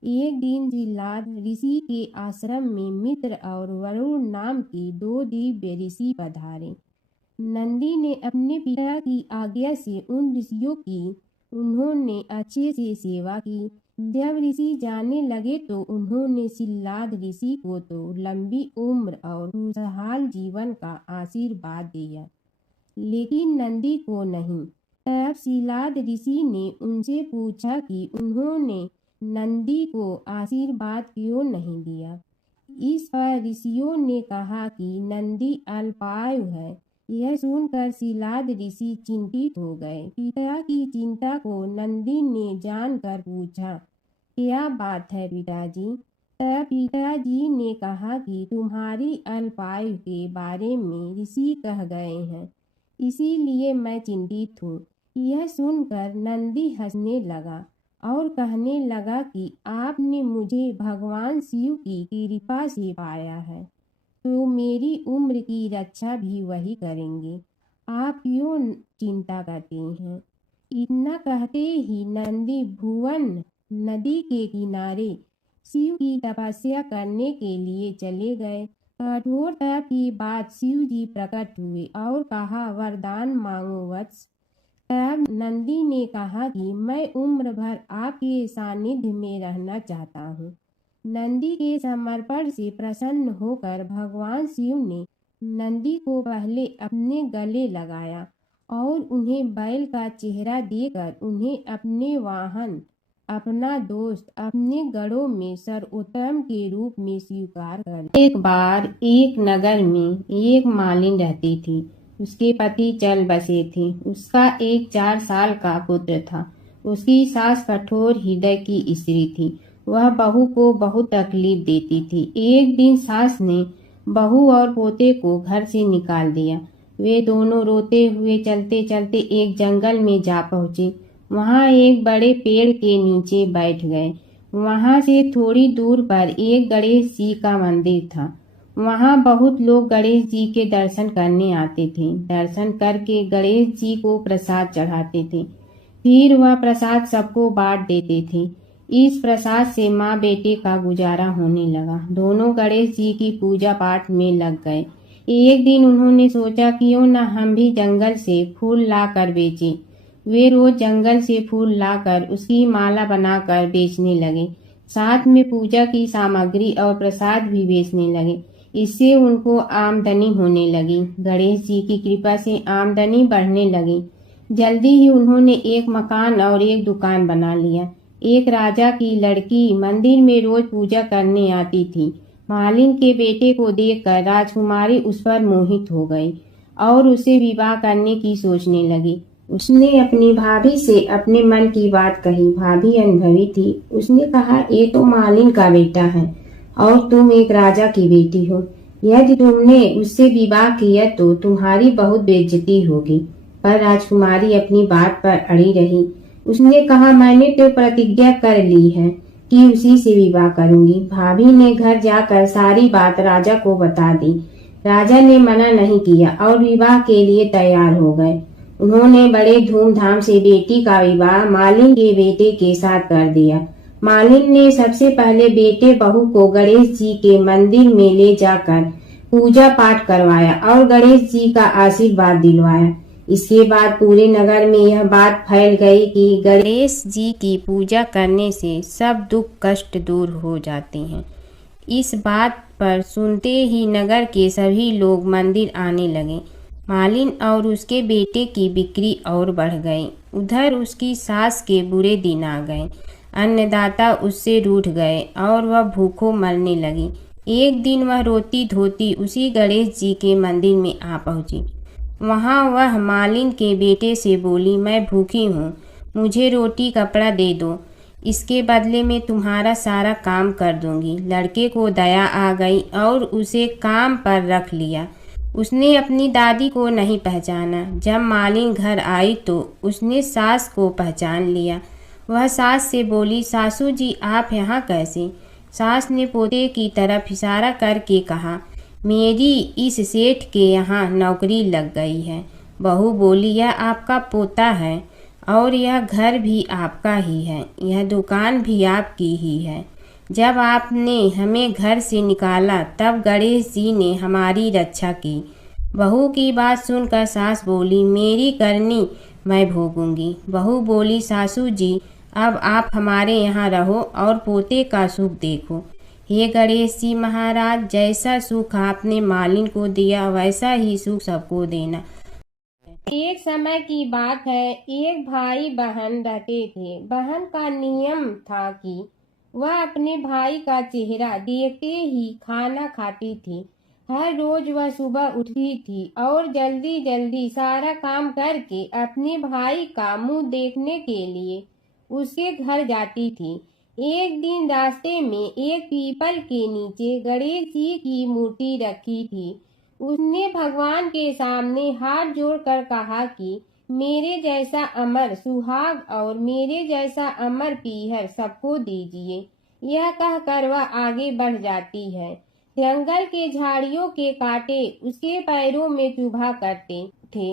एक दिन शीलाद ऋषि के आश्रम में मित्र और वरुण नाम के दो दिव्य ऋषि पधारे। नंदी ने अपने पिता की आज्ञा से उन ऋषियों की उन्होंने अच्छे से सेवा की। जब ऋषि जाने लगे तो उन्होंने शीलाद ऋषि को तो लंबी उम्र और खुशहाल जीवन का आशीर्वाद दिया, लेकिन नंदी को नहीं। तब शीलाद ऋषि ने उनसे पूछा कि उन्होंने नंदी को आशीर्वाद क्यों नहीं दिया। इस पर ऋषियों ने कहा कि नंदी अल्पायु है। यह सुनकर शीलाद ऋषि चिंतित हो गए। पिता की चिंता को नंदी ने जानकर पूछा, क्या बात है पिताजी? तब पिताजी ने कहा कि तुम्हारी अल्पायु के बारे में ऋषि कह गए हैं, इसीलिए मैं चिंतित हूँ। यह सुनकर नंदी हंसने लगा और कहने लगा कि आपने मुझे भगवान शिव की कृपा से पाया है, तो मेरी उम्र की रक्षा भी वही करेंगे। आप क्यों चिंता करते हैं? इतना कहते ही नंदी भुवन नदी के किनारे शिव की तपस्या करने के लिए चले गए। कठोर तप के बाद शिव जी प्रकट हुए और कहा, वरदान मांगो वत्स। तब नंदी ने कहा कि मैं उम्र भर आपके सानिध्य में रहना चाहता हूँ। नंदी के समर्पण से प्रसन्न होकर भगवान शिव ने नंदी को पहले अपने गले लगाया और उन्हें बैल का चेहरा देकर उन्हें अपने वाहन, अपना दोस्त, अपने गढ़ों में सर्वोत्तम के रूप में स्वीकार कर। एक बार एक नगर में एक मालिन रहती थी। उसके पति चल बसे थे। उसका एक 4 साल का पुत्र था। उसकी सास कठोर हृदय की स्त्री थी। वह बहू को बहुत तकलीफ देती थी। एक दिन सास ने बहू और पोते को घर से निकाल दिया। वे दोनों रोते हुए चलते चलते एक जंगल में जा पहुँचे। वहाँ एक बड़े पेड़ के नीचे बैठ गए। वहाँ से थोड़ी दूर पर एक गणेश जी का मंदिर था। वहाँ बहुत लोग गणेश जी के दर्शन करने आते थे। दर्शन करके गणेश जी को प्रसाद चढ़ाते थे। फिर वह प्रसाद सबको बांट देते थे। इस प्रसाद से माँ बेटे का गुजारा होने लगा। दोनों गणेश जी की पूजा पाठ में लग गए। एक दिन उन्होंने सोचा क्यों न हम भी जंगल से फूल लाकर बेचें। वे रोज जंगल से फूल लाकर उसकी माला बनाकर बेचने लगे। साथ में पूजा की सामग्री और प्रसाद भी बेचने लगे। इससे उनको आमदनी होने लगी। गणेश जी की कृपा से आमदनी बढ़ने लगी। जल्दी ही उन्होंने एक मकान और एक दुकान बना लिया। एक राजा की लड़की मंदिर में रोज पूजा करने आती थी। मालिन के बेटे को देखकर राजकुमारी उस पर मोहित हो गई और उसे विवाह करने की सोचने लगी। उसने अपनी भाभी से अपने मन की बात कही। भाभी अनुभवी थी। उसने कहा, ये तो मालिन का बेटा है और तुम एक राजा की बेटी हो। यदि तुमने उससे विवाह किया तो तुम्हारी बहुत बेइज्जती होगी। पर राजकुमारी अपनी बात पर अड़ी रही। उसने कहा, मैंने तो प्रतिज्ञा कर ली है कि उसी से विवाह करूंगी। भाभी ने घर जाकर सारी बात राजा को बता दी। राजा ने मना नहीं किया और विवाह के लिए तैयार हो गए। उन्होंने बड़े धूमधाम से बेटी का विवाह मालिन के बेटे के साथ कर दिया। मालिन ने सबसे पहले बेटे बहू को गणेश जी के मंदिर में ले जाकर पूजा पाठ करवाया और गणेश जी का आशीर्वाद दिलवाया। इसके बाद पूरे नगर में यह बात फैल गई कि गणेश जी की पूजा करने से सब दुख कष्ट दूर हो जाते हैं। इस बात पर सुनते ही नगर के सभी लोग मंदिर आने लगे। मालिन और उसके बेटे की बिक्री और बढ़ गई। उधर उसकी सास के बुरे दिन आ गए। अन्नदाता उससे रूठ गए और वह भूखों मरने लगी। एक दिन वह रोती धोती उसी गणेश जी के मंदिर में आ पहुंची। वहां वह मालिन के बेटे से बोली, मैं भूखी हूँ, मुझे रोटी कपड़ा दे दो, इसके बदले में तुम्हारा सारा काम कर दूंगी। लड़के को दया आ गई और उसे काम पर रख लिया। उसने अपनी दादी को नहीं पहचाना। जब मालिन घर आई तो उसने सास को पहचान लिया। वह सास से बोली, सासू जी आप यहाँ कैसे? सास ने पोते की तरफ इशारा करके कहा, मेरी इस सेठ के यहाँ नौकरी लग गई है। बहू बोली, यह आपका पोता है और यह घर भी आपका ही है, यह दुकान भी आपकी ही है। जब आपने हमें घर से निकाला तब गणेश जी ने हमारी रक्षा की। बहू की बात सुनकर सास बोली, मेरी करनी मैं भोगूंगी। बहू बोली, सासू जी अब आप हमारे यहाँ रहो और पोते का सुख देखो। हे गणेश जी महाराज, जैसा सुख आपने मालिन को दिया वैसा ही सुख सबको देना। एक समय की बात है, एक भाई बहन रहते थे। बहन का नियम था कि वह अपने भाई का चेहरा देखते ही खाना खाती थी। हर रोज वह सुबह उठती थी और जल्दी जल्दी सारा काम करके अपने भाई का मुंह देखने के लिए उसके घर जाती थी। एक दिन रास्ते में एक पीपल के नीचे गणेश जी की मूर्ति रखी थी। उसने भगवान के सामने हाथ जोड़कर कहा कि मेरे जैसा अमर सुहाग और मेरे जैसा अमर पीहर सबको दीजिए। यह कहकर वह आगे बढ़ जाती है। जंगल के झाड़ियों के कांटे उसके पैरों में चुभा करते थे।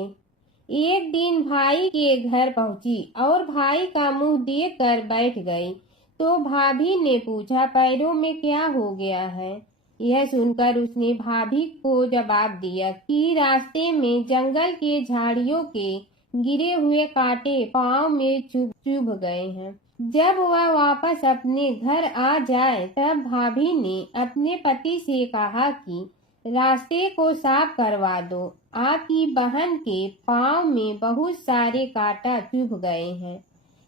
एक दिन भाई के घर पहुंची और भाई का मुंह देखकर बैठ गई तो भाभी ने पूछा, पैरों में क्या हो गया है? यह सुनकर उसने भाभी को जवाब दिया कि रास्ते में जंगल के झाड़ियों के गिरे हुए कांटे पांव में चुभ गए हैं। जब वह वापस अपने घर आ जाए तब भाभी ने अपने पति से कहा कि रास्ते को साफ करवा दो, आपकी बहन के पांव में बहुत सारे कांटा चुभ गए हैं।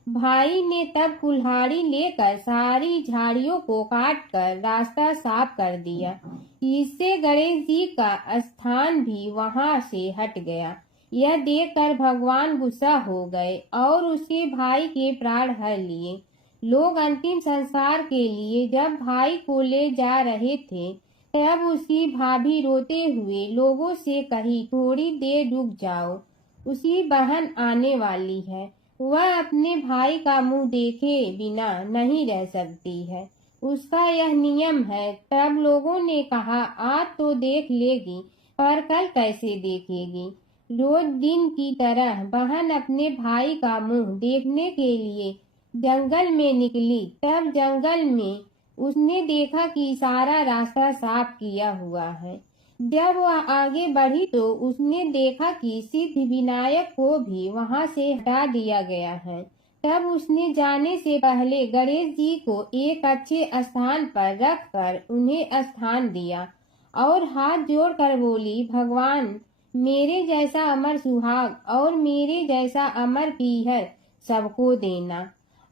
भाई ने तब कुल्हाड़ी लेकर सारी झाड़ियों को काटकर रास्ता साफ कर दिया। इससे गणेश जी का स्थान भी वहां से हट गया। यह देखकर भगवान गुस्सा हो गए और उसके भाई के प्राण हर लिए। लोग अंतिम संस्कार के लिए जब भाई को ले जा रहे थे तब उसकी भाभी रोते हुए लोगों से कही, थोड़ी देर रुक जाओ, उसकी बहन आने वाली है, वह अपने भाई का मुंह देखे बिना नहीं रह सकती है, उसका यह नियम है। तब लोगों ने कहा, आज तो देख लेगी पर कल कैसे देखेगी? रोज दिन की तरह बहन अपने भाई का मुंह देखने के लिए जंगल में निकली। तब जंगल में उसने देखा कि सारा रास्ता साफ किया हुआ है। जब वह आगे बढ़ी तो उसने देखा कि सिद्धि विनायक को भी वहां से हटा दिया गया है। तब उसने जाने से पहले गणेश जी को एक अच्छे स्थान पर रखकर उन्हें स्थान दिया और हाथ जोड़कर बोली, भगवान मेरे जैसा अमर सुहाग और मेरे जैसा अमर पीहर सबको देना।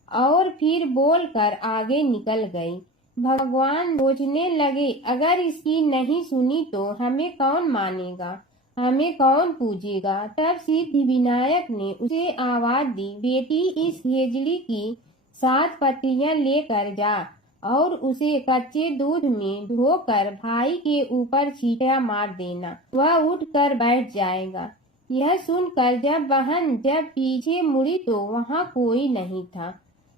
और फिर बोलकर आगे निकल गई। भगवान सोचने लगे, अगर इसकी नहीं सुनी तो हमें कौन मानेगा, हमें कौन पूजेगा? तब सिद्धि विनायक ने उसे आवाज दी, बेटी इस खेजड़ी की 7 पत्तियां लेकर जा और उसे कच्चे दूध में धोकर भाई के ऊपर छींटा मार देना, वह उठकर बैठ जाएगा। यह सुनकर जब पीछे मुड़ी तो वहाँ कोई नहीं था।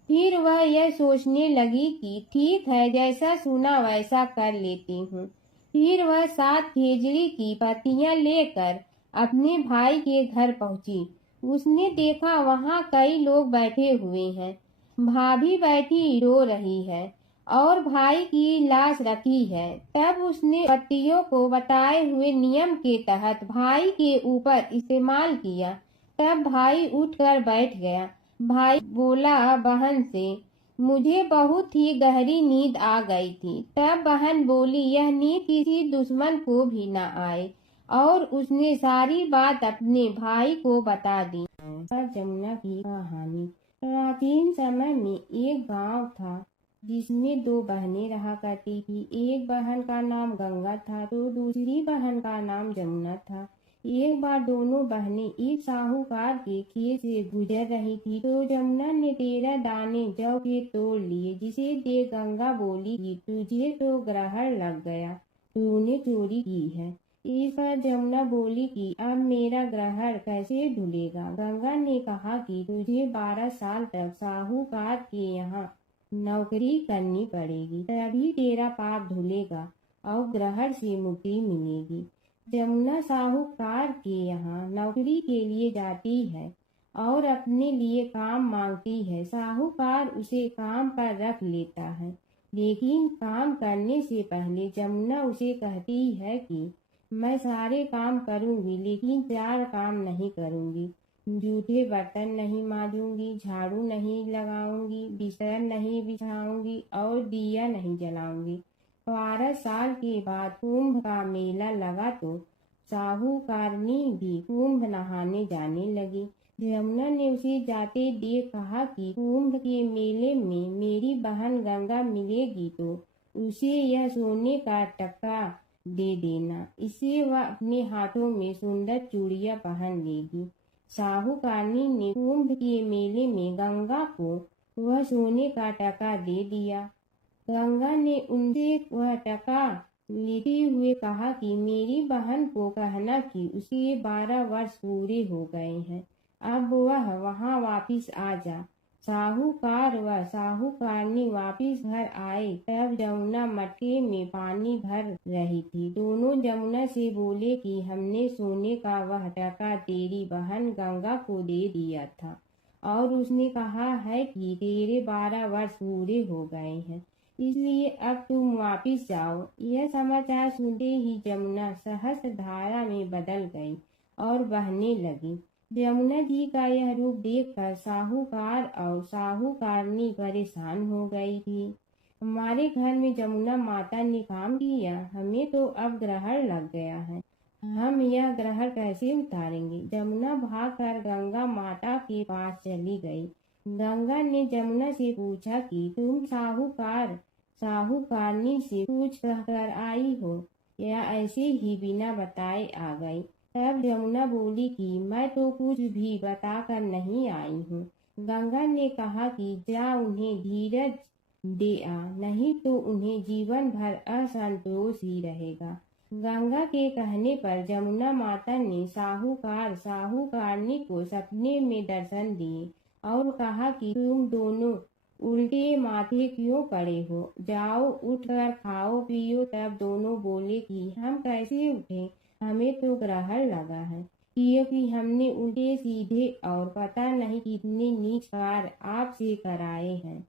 फिर वह यह सोचने लगी कि ठीक है, जैसा सुना वैसा कर लेती हूँ। फिर वह 7 खेजड़ी की पत्तियां लेकर अपने भाई के घर पहुंची। उसने देखा वहाँ कई लोग बैठे हुए हैं। भाभी बैठी रो रही है और भाई की लाश रखी है। तब उसने पत्तियों को बताए हुए नियम के तहत भाई के ऊपर इस्तेमाल किया। तब भाई उठकर बैठ गया। भाई बोला बहन से, मुझे बहुत ही गहरी नींद आ गई थी। तब बहन बोली, यह नींद किसी दुश्मन को भी न आए। और उसने सारी बात अपने भाई को बता दी। जमुना की कहानी। प्राचीन समय में एक गांव था। जिसमें दो बहनें रहा करती थी। एक बहन का नाम गंगा था तो दूसरी बहन का नाम जमुना था। एक बार दोनों बहनें एक साहूकार के खेत से गुजर रही थी तो जमुना ने 13 दाने जौ के तोड़ लिए, जिसे देख गंगा बोली कि तुझे तो ग्रहण लग गया, तूने चोरी की है। इस पर जमुना बोली कि अब मेरा ग्रहण कैसे धुलेगा। गंगा ने कहा कि तुझे 12 साल तक साहूकार के यहाँ नौकरी करनी पड़ेगी, तभी तेरा पाप धुलेगा और ग्रहण से मुक्ति मिलेगी। जमुना साहूकार के यहाँ नौकरी के लिए जाती है और अपने लिए काम मांगती है। साहूकार उसे काम पर रख लेता है, लेकिन काम करने से पहले जमुना उसे कहती है कि मैं सारे काम करूंगी लेकिन 4 काम नहीं करूंगी। जूठे बर्तन नहीं मांजूंगी, झाड़ू नहीं लगाऊंगी, बिस्तर नहीं बिछाऊंगी और दिया नहीं जलाऊंगी। 12 साल के बाद कुंभ का मेला लगा तो साहूकारनी भी कुंभ नहाने जाने लगी। जमुना ने उसे जाते देख कहा कि कुंभ के मेले में मेरी बहन गंगा मिलेगी तो उसे यह सोने का टक्का दे देना, इससे वह अपने हाथों में सुंदर चूड़ियां पहन लेगी। साहूकारनी ने कुंभ के मेले में गंगा को वह सोने का टका दे दिया। गंगा ने उनसे वह टका लेते हुए कहा कि मेरी बहन को कहना कि उसे 12 वर्ष पूरे हो गए हैं, अब वह वहां वापिस आ जा। साहूकार व साहूकारनी वापिस घर आए तब जमुना मटके में पानी भर रही थी। दोनों जमुना से बोले कि हमने सोने का वह टका तेरी बहन गंगा को दे दिया था और उसने कहा है कि तेरे 12 वर्ष पूरे हो गए हैं, इसलिए अब तुम वापिस जाओ। यह समाचार सुनते ही जमुना सहस्त्र धारा में बदल गई और बहने लगी। जमुना जी का यह रूप देखकर साहूकार और साहूकारनी परेशान हो गई थी। हमारे घर में जमुना माता ने काम किया, हमें तो अब ग्रहण लग गया है, हम यह ग्रहण कैसे उतारेंगे। जमुना भागकर गंगा माता के पास चली गई। गंगा ने जमुना से पूछा कि तुम साहूकारनी से पूछ कर आई हो या ऐसे ही बिना बताए आ गई। तब जमुना बोली कि मैं तो कुछ भी बताकर नहीं आई हूँ। गंगा ने कहा कि जा उन्हें धीरज दे आ, नहीं तो उन्हें जीवन भर असंतोष ही रहेगा। गंगा के कहने पर जमुना माता ने साहूकारनी को सपने में दर्शन दिए और कहा कि तुम दोनों उल्टे माथे क्यों पड़े हो, जाओ उठकर खाओ पियो। तब दोनों बोले कि हम कैसे उठें, हमें तो ग्रहण लगा है, क्योंकि हमने उल्टे सीधे और पता नहीं कितने नीच कार्य आपसे कराए हैं।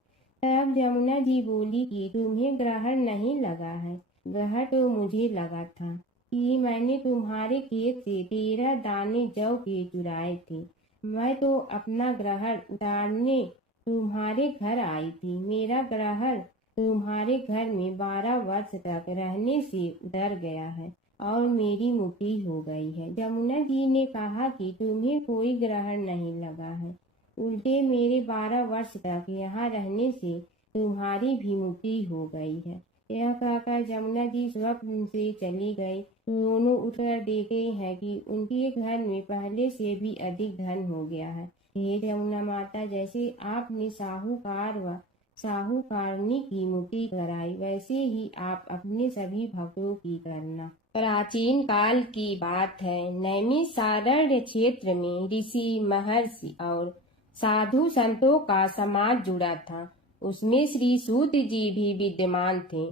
तब जमुना जी बोली कि तुम्हें ग्रहण नहीं लगा है, ग्रहण तो मुझे लगा था कि मैंने तुम्हारे खेत से 13 दाने जौ के चुराए थे। मैं तो अपना ग्रहण उतारने तुम्हारे घर आई थी। मेरा ग्रहण तुम्हारे घर में 12 वर्ष तक रहने से उतर गया है और मेरी मुक्ति हो गई है। जमुना जी ने कहा कि तुम्हें कोई ग्रहण नहीं लगा है, उल्टे मेरे 12 वर्ष तक यहाँ रहने से तुम्हारी भी मुक्ति हो गई है। यह कहकर जमुना जी स्वप्न से चली गई। दोनों उठकर देखते हैं कि उनके घर में पहले से भी अधिक धन हो गया है। हे जमुना माता, जैसे आपने साहूकार व साहूकारनी की मुक्ति कराई, वैसे ही आप अपने सभी भक्तों की करना। प्राचीन काल की बात है। नैमिषारण्य क्षेत्र में ऋषि, महर्षि और साधु संतों का समाज जुड़ा था। उसमें श्री सूत जी भी विद्यमान थे।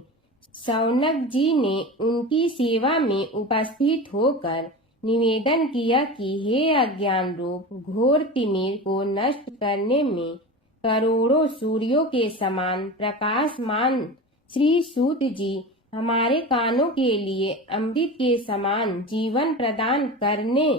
शौनक जी ने उनकी सेवा में उपस्थित होकर निवेदन किया कि हे अज्ञान रूप घोर तिमिर को नष्ट करने में करोड़ों सूर्यों के समान प्रकाशमान श्री सूत जी, हमारे कानों के लिए अमृत के समान जीवन प्रदान करने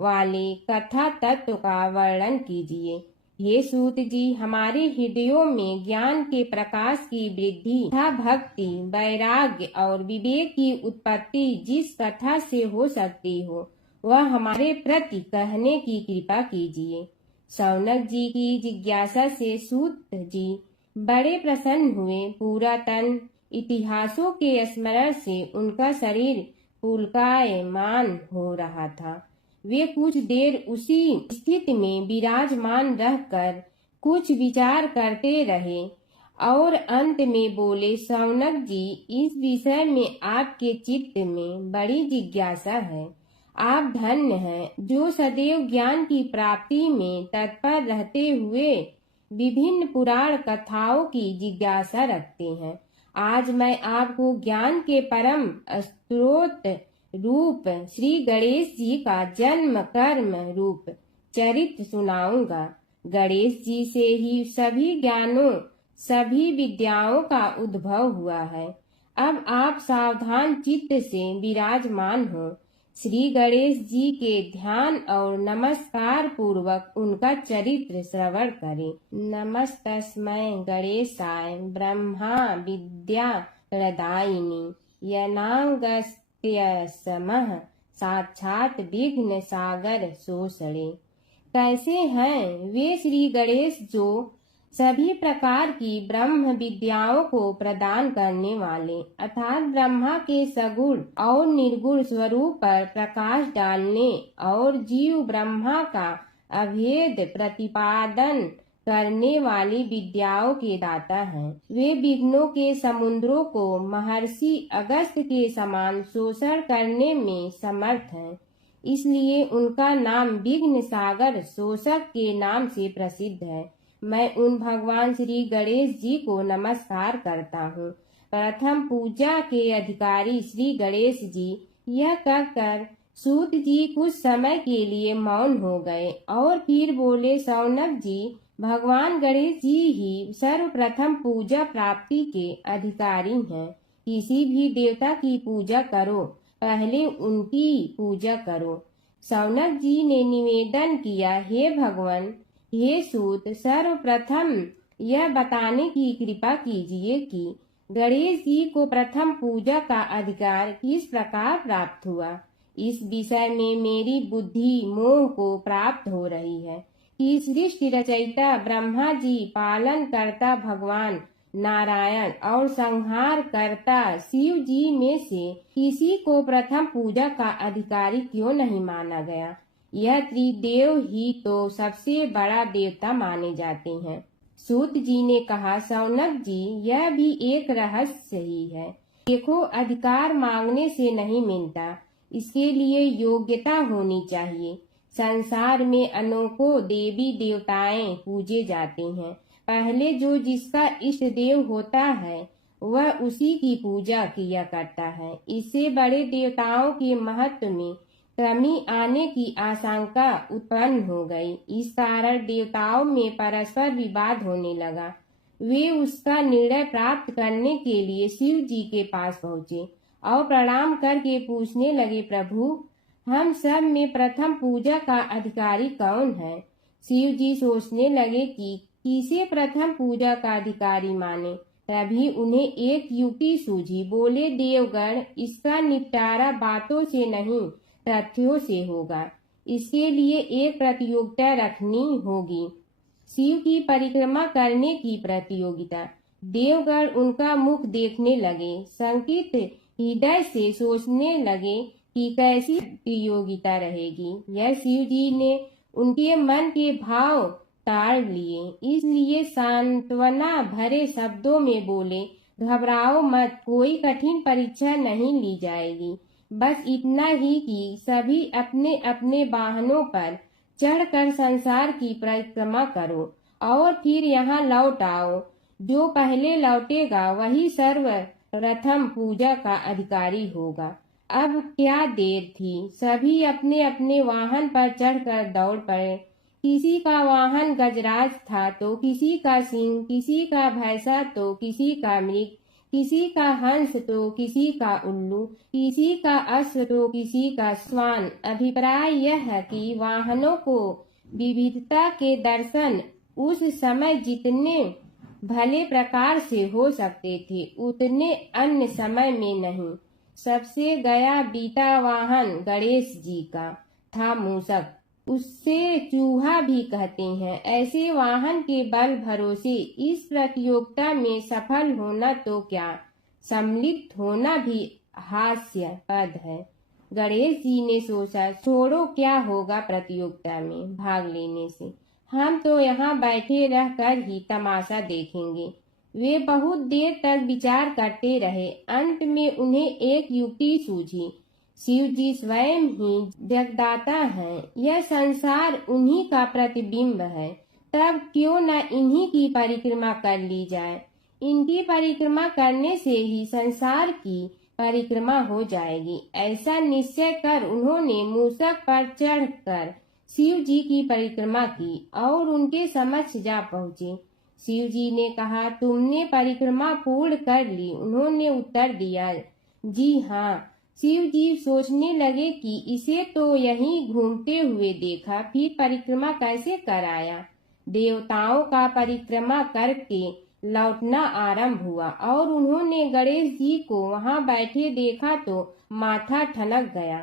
वाले कथा तत्व का वर्णन कीजिए। हे सूत जी, हमारे हृदयों में ज्ञान के प्रकाश की वृद्धि तथा भक्ति, वैराग्य और विवेक की उत्पत्ति जिस कथा से हो सकती हो, वह हमारे प्रति कहने की कृपा कीजिए। शौनक जी की जिज्ञासा से सूत जी बड़े प्रसन्न हुए। पूरा तन इतिहासों के स्मरण से उनका शरीर पुलकायमान हो रहा था। वे कुछ देर उसी स्थिति में विराजमान रहकर कुछ विचार करते रहे और अंत में बोले, शौनक जी, इस विषय में आपके चित्त में बड़ी जिज्ञासा है। आप धन्य हैं जो सदैव ज्ञान की प्राप्ति में तत्पर रहते हुए विभिन्न पुराण कथाओं की जिज्ञासा रखते हैं। आज मैं आपको ज्ञान के परम स्रोत रूप श्री गणेश जी का जन्म कर्म रूप चरित्र सुनाऊंगा। गणेश जी से ही सभी ज्ञानों सभी विद्याओं का उद्भव हुआ है। अब आप सावधान चित्त से विराजमान हो। श्री गणेश जी के ध्यान और नमस्कार पूर्वक उनका चरित्र श्रवण करें। नमस्तस्मै गणेशाय ब्रह्मा विद्या प्रदायिनी यनागस्त्यसमः साक्षात विघ्न सागर सोषणे। कैसे हैं वे श्री गणेश जो सभी प्रकार की ब्रह्म विद्याओं को प्रदान करने वाले अर्थात ब्रह्मा के सगुण और निर्गुण स्वरूप पर प्रकाश डालने और जीव ब्रह्मा का अभेद प्रतिपादन करने वाली विद्याओं के दाता हैं। वे विघ्नों के समुद्रों को महर्षि अगस्त के समान शोषण करने में समर्थ हैं। इसलिए उनका नाम विघ्न सागर शोषक के नाम से प्रसिद्ध है। मैं उन भगवान श्री गणेश जी को नमस्कार करता हूँ। प्रथम पूजा के अधिकारी श्री गणेश जी, यह कहकर सूत जी कुछ समय के लिए मौन हो गए और फिर बोले, शौनक जी, भगवान गणेश जी ही सर्वप्रथम पूजा प्राप्ति के अधिकारी हैं। किसी भी देवता की पूजा करो, पहले उनकी पूजा करो। शौनक जी ने निवेदन किया, हे भगवान, हे सूत, सर्वप्रथम यह बताने की कृपा कीजिए कि गणेश जी को प्रथम पूजा का अधिकार किस प्रकार प्राप्त हुआ। इस विषय में मेरी बुद्धि मोह को प्राप्त हो रही है कि सृष्टि रचयिता ब्रह्मा जी, पालन करता भगवान नारायण और संहार करता शिव जी में से किसी को प्रथम पूजा का अधिकारी क्यों नहीं माना गया। यह त्रिदेव ही तो सबसे बड़ा देवता माने जाते हैं। सूत जी ने कहा, शौनक जी, यह भी एक रहस्य ही है। देखो, अधिकार मांगने से नहीं मिलता, इसके लिए योग्यता होनी चाहिए। संसार में अनेकों देवी देवताएं पूजे जाते हैं। पहले जो जिसका इष्ट देव होता है वह उसी की पूजा किया करता है। इससे बड़े देवताओं के महत्व में कमी आने की आशंका उत्पन्न हो गई। इस कारण देवताओं में परस्पर विवाद होने लगा। वे उसका निर्णय प्राप्त करने के लिए शिव जी के पास पहुँचे और प्रणाम करके पूछने लगे, प्रभु, हम सब में प्रथम पूजा का अधिकारी कौन है। शिव जी सोचने लगे कि किसे प्रथम पूजा का अधिकारी माने। तभी उन्हें एक युक्ति सूझी। बोले, देवगण, इसका निपटारा बातों से नहीं तथ्यों से होगा। इसके लिए एक प्रतियोगिता रखनी होगी, शिव की परिक्रमा करने की प्रतियोगिता। देवगण उनका मुख देखने लगे, शंकित हृदय से सोचने लगे कि कैसी प्रतियोगिता रहेगी। यह शिव जी ने उनके मन के भाव ताड़ लिए, इसलिए सांत्वना भरे शब्दों में बोले, घबराओ मत, कोई कठिन परीक्षा नहीं ली जाएगी। बस इतना ही कि सभी अपने अपने वाहनों पर चढ़कर संसार की परिक्रमा करो और फिर यहाँ लौट आओ। जो पहले लौटेगा वही सर्वप्रथम पूजा का अधिकारी होगा। अब क्या देर थी, सभी अपने अपने वाहन पर चढ़कर दौड़ पड़े। किसी का वाहन गजराज था तो किसी का सिंह, किसी का भैंसा तो किसी का मृग, किसी का हंस तो किसी का उल्लू, किसी का अश्व तो किसी का श्वान। अभिप्राय यह है कि वाहनों को विविधता के दर्शन उस समय जितने भले प्रकार से हो सकते थे उतने अन्य समय में नहीं। सबसे गया बीता वाहन गणेश जी का था मूषक। उससे चूहा भी कहते हैं। ऐसे वाहन के बल भरोसे इस प्रतियोगिता में सफल होना तो क्या, सम्मिलित होना भी हास्यास्पद है। गणेश जी ने सोचा, छोड़ो, क्या होगा प्रतियोगिता में भाग लेने से, हम तो यहाँ बैठे रह कर ही तमाशा देखेंगे। वे बहुत देर तक विचार करते रहे। अंत में उन्हें एक युक्ति सूझी। शिव जी स्वयं ही जगदाता हैं, यह संसार उन्हीं का प्रतिबिंब है, तब क्यों न इन्हीं की परिक्रमा कर ली जाए। इनकी परिक्रमा करने से ही संसार की परिक्रमा हो जाएगी। ऐसा निश्चय कर उन्होंने मूषक पर चढ़कर शिव जी की परिक्रमा की और उनके समक्ष जा पहुँचे। शिव जी ने कहा, तुमने परिक्रमा पूर्ण कर ली? उन्होंने उत्तर दिया, जी हाँ। शिव जी सोचने लगे कि इसे तो यहीं घूमते हुए देखा, फिर परिक्रमा कैसे कर आया। देवताओं का परिक्रमा करके लौटना आरंभ हुआ और उन्होंने गणेश जी को वहां बैठे देखा तो माथा ठनक गया।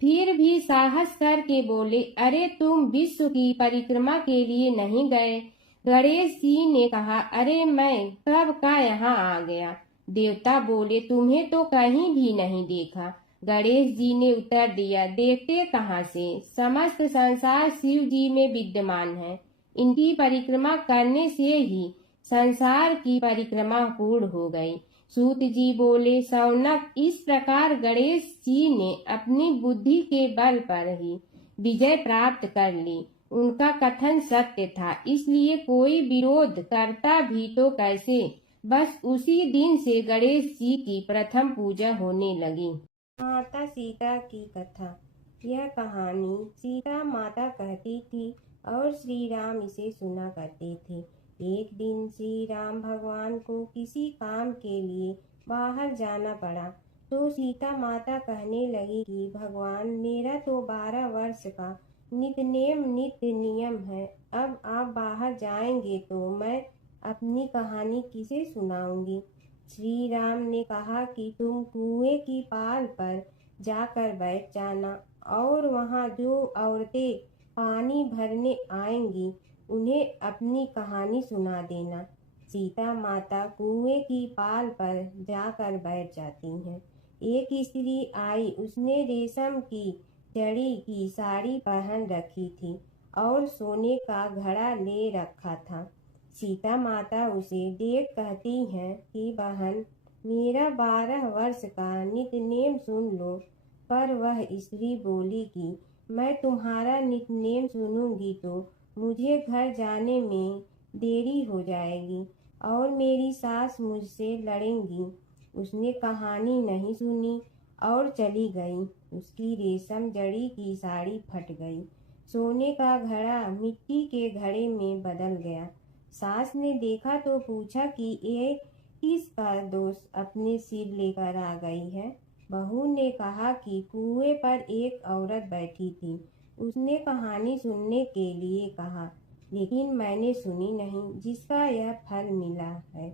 फिर भी साहस करके बोले, अरे तुम विश्व की परिक्रमा के लिए नहीं गए? गणेश जी ने कहा, अरे मैं कब का यहाँ आ गया। देवता बोले, तुम्हें तो कहीं भी नहीं देखा। गणेश जी ने उत्तर दिया, देखते कहाँ से, समस्त संसार शिव जी में विद्यमान है। इनकी परिक्रमा करने से ही संसार की परिक्रमा पूर्ण हो गई। सूत जी बोले, शौनक, इस प्रकार गणेश जी ने अपनी बुद्धि के बल पर ही विजय प्राप्त कर ली। उनका कथन सत्य था, इसलिए कोई विरोध करता भी तो कैसे। बस उसी दिन से गणेश जी की प्रथम पूजा होने लगी। माता सीता की कथा। यह कहानी सीता माता कहती थी और श्री राम इसे सुना करते थे। एक दिन श्री राम भगवान को किसी काम के लिए बाहर जाना पड़ा, तो सीता माता कहने लगी कि भगवान, मेरा तो 12 वर्ष का नित्य नियम है। अब आप बाहर जाएंगे तो मैं अपनी कहानी किसे सुनाऊंगी। श्री राम ने कहा कि तुम कुएं की पाल पर जाकर बैठ जाना और वहां जो औरतें पानी भरने आएंगी उन्हें अपनी कहानी सुना देना। सीता माता कुएं की पाल पर जाकर बैठ जाती हैं। एक स्त्री आई, उसने रेशम की जड़ी की साड़ी पहन रखी थी और सोने का घड़ा ले रखा था। सीता माता उसे देख कहती हैं कि बहन, मेरा 12 वर्ष का नित्यनेम सुन लो। पर वह स्त्री बोली कि मैं तुम्हारा नित्यनेम सुनूंगी तो मुझे घर जाने में देरी हो जाएगी और मेरी सास मुझसे लड़ेंगी। उसने कहानी नहीं सुनी और चली गई। उसकी रेशम जड़ी की साड़ी फट गई, सोने का घड़ा मिट्टी के घड़े में बदल गया। सास ने देखा तो पूछा कि ये किसका दोष अपने सिर लेकर आ गई है। बहू ने कहा कि कुएं पर एक औरत बैठी थी, उसने कहानी सुनने के लिए कहा, लेकिन मैंने सुनी नहीं, जिसका यह फल मिला है।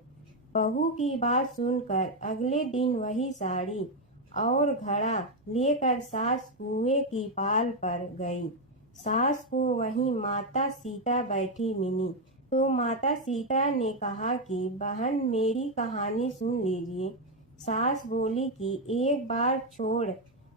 बहू की बात सुनकर अगले दिन वही साड़ी और घड़ा लेकर सास कुएं की पाल पर गई। सास को वहीं माता सीता बैठी मिली, तो माता सीता ने कहा कि बहन, मेरी कहानी सुन लीजिए। सास बोली कि एक बार छोड़,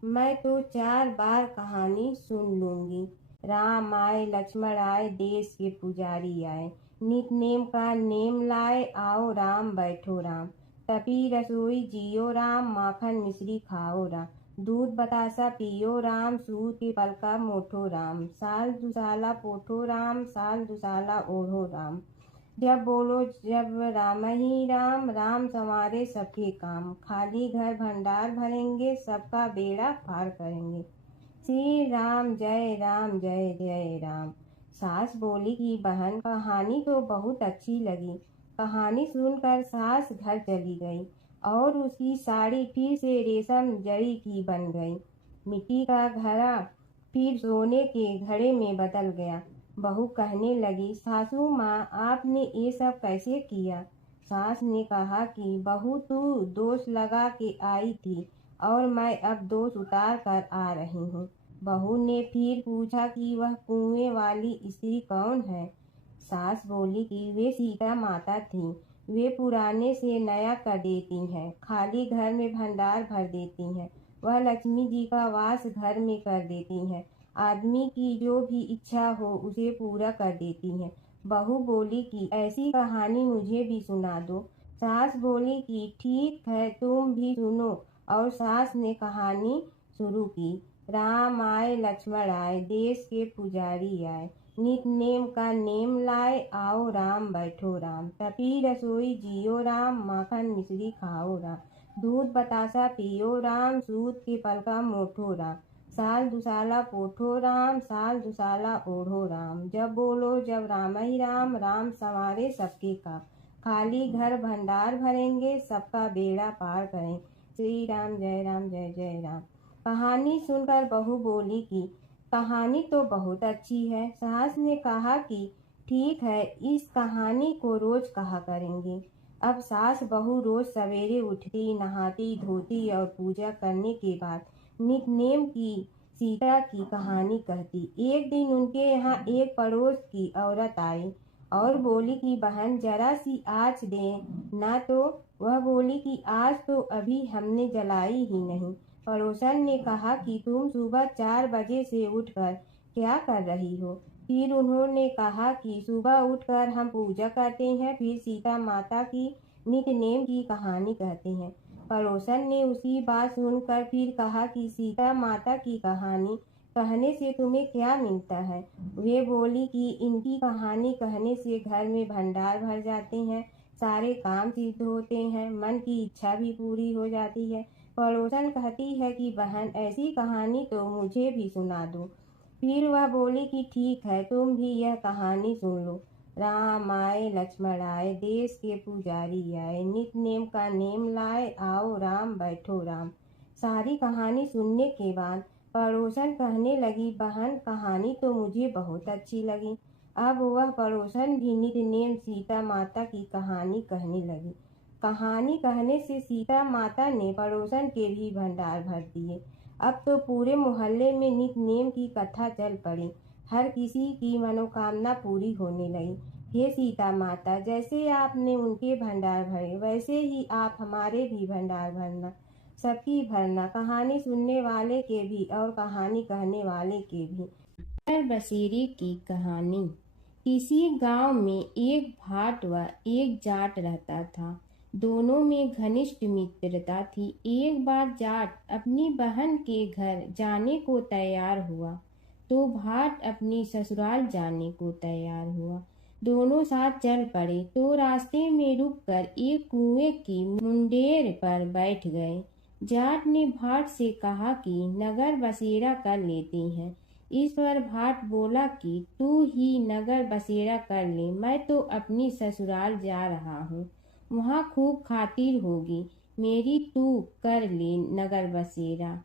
मैं तो 4 बार कहानी सुन लूंगी। राम आए, लक्ष्मण आए, देश के पुजारी आए, नित नेम का नेम लाए, आओ राम बैठो राम, तपी रसोई जियो राम, माखन मिश्री खाओ राम, दूध बतासा पियो राम, सूत के पलका मोठो राम, साल दुसाला पोठो राम, साल दुसाला ओढ़ो राम, जब बोलो जब राम ही राम, राम संवारे सबके काम, खाली घर भंडार भरेंगे, सबका बेड़ा पार करेंगे, श्री राम जय राम जय जय राम। सास बोली कि बहन, कहानी तो बहुत अच्छी लगी। कहानी सुनकर सास घर चली गई और उसकी साड़ी फिर से रेशम जड़ी की बन गई। मिट्टी का घड़ा फिर सोने के घड़े में बदल गया। बहू कहने लगी, सासू माँ, आपने ये सब कैसे किया। सास ने कहा कि बहू, तू दोष लगा के आई थी और मैं अब दोष उतार कर आ रही हूँ। बहू ने फिर पूछा कि वह कुएं वाली स्त्री कौन है। सास बोली कि वे सीता माता थीं। वे पुराने से नया कर देती हैं, खाली घर में भंडार भर देती हैं। वह लक्ष्मी जी का वास घर में कर देती हैं। आदमी की जो भी इच्छा हो उसे पूरा कर देती हैं। बहू बोली कि ऐसी कहानी मुझे भी सुना दो। सास बोली कि ठीक है, तुम भी सुनो। और सास ने कहानी शुरू की। राम आए लक्ष्मण आए, देश के पुजारी आए, नित नेम का नेम लाए, आओ राम बैठो राम, तपी रसोई जियो राम, माखन मिश्री खाओ राम, दूध बतासा पियो राम, सूत के पलका मोठो राम, साल दुसाला पोठो राम, साल दुसाला ओढ़ो राम, जब बोलो जब राम ही राम, राम संवारे सबके काम, खाली घर भंडार भरेंगे, सबका बेड़ा पार करें, श्री राम जय राम जय जय राम। कहानी सुनकर बहू बोली कि कहानी तो बहुत अच्छी है। सास ने कहा कि ठीक है, इस कहानी को रोज कहा करेंगे। अब सास बहू रोज सवेरे उठती, नहाती धोती और पूजा करने के बाद नित्य की सीता की कहानी कहती। एक दिन उनके यहाँ एक पड़ोस की औरत आई और बोली कि बहन जरा सी आँच दे ना। तो वह बोली कि आज तो अभी हमने जलाई ही नहीं। पड़ोसन ने कहा कि तुम सुबह 4 बजे से उठकर क्या कर रही हो। फिर उन्होंने कहा कि सुबह उठकर हम पूजा करते हैं, फिर सीता माता की नित्य नेम की कहानी कहते हैं। पड़ोसन ने उसी बात सुनकर फिर कहा कि सीता माता की कहानी कहने से तुम्हें क्या मिलता है। वे बोली कि इनकी कहानी कहने से घर में भंडार भर जाते हैं, सारे काम सिद्ध होते हैं, मन की इच्छा भी पूरी हो जाती है। पड़ोसन कहती है कि बहन ऐसी कहानी तो मुझे भी सुना दो। फिर वह बोली कि ठीक है, तुम भी यह कहानी सुन लो। राम आए लक्ष्मण आए, देश के पुजारी आए, नित नेम का नेम लाए, आओ राम बैठो राम। सारी कहानी सुनने के बाद पड़ोसन कहने लगी, बहन कहानी तो मुझे बहुत अच्छी लगी। अब वह पड़ोसन भी नित नेम सीता माता की कहानी कहने लगी। कहानी कहने से सीता माता ने पड़ोसन के भी भंडार भर दिए। अब तो पूरे मोहल्ले में नित नेम की कथा चल पड़ी। हर किसी की मनोकामना पूरी होने लगी। हे सीता माता, जैसे आपने उनके भंडार भरे वैसे ही आप हमारे भी भंडार भरना, सबकी भरना, कहानी सुनने वाले के भी और कहानी कहने वाले के भी। बसेरे की कहानी। किसी गांव में एक भाट व एक जाट रहता था। दोनों में घनिष्ठ मित्रता थी। एक बार जाट अपनी बहन के घर जाने को तैयार हुआ तो भाट अपनी ससुराल जाने को तैयार हुआ। दोनों साथ चल पड़े तो रास्ते में रुककर एक कुएं की मुंडेर पर बैठ गए। जाट ने भाट से कहा कि नगर बसेरा कर लेते हैं। इस पर भाट बोला कि तू ही नगर बसेरा कर ले, मैं तो अपनी ससुराल जा रहा हूँ, वहाँ खूब खातिर होगी मेरी, तू कर ले नगर बसेरा।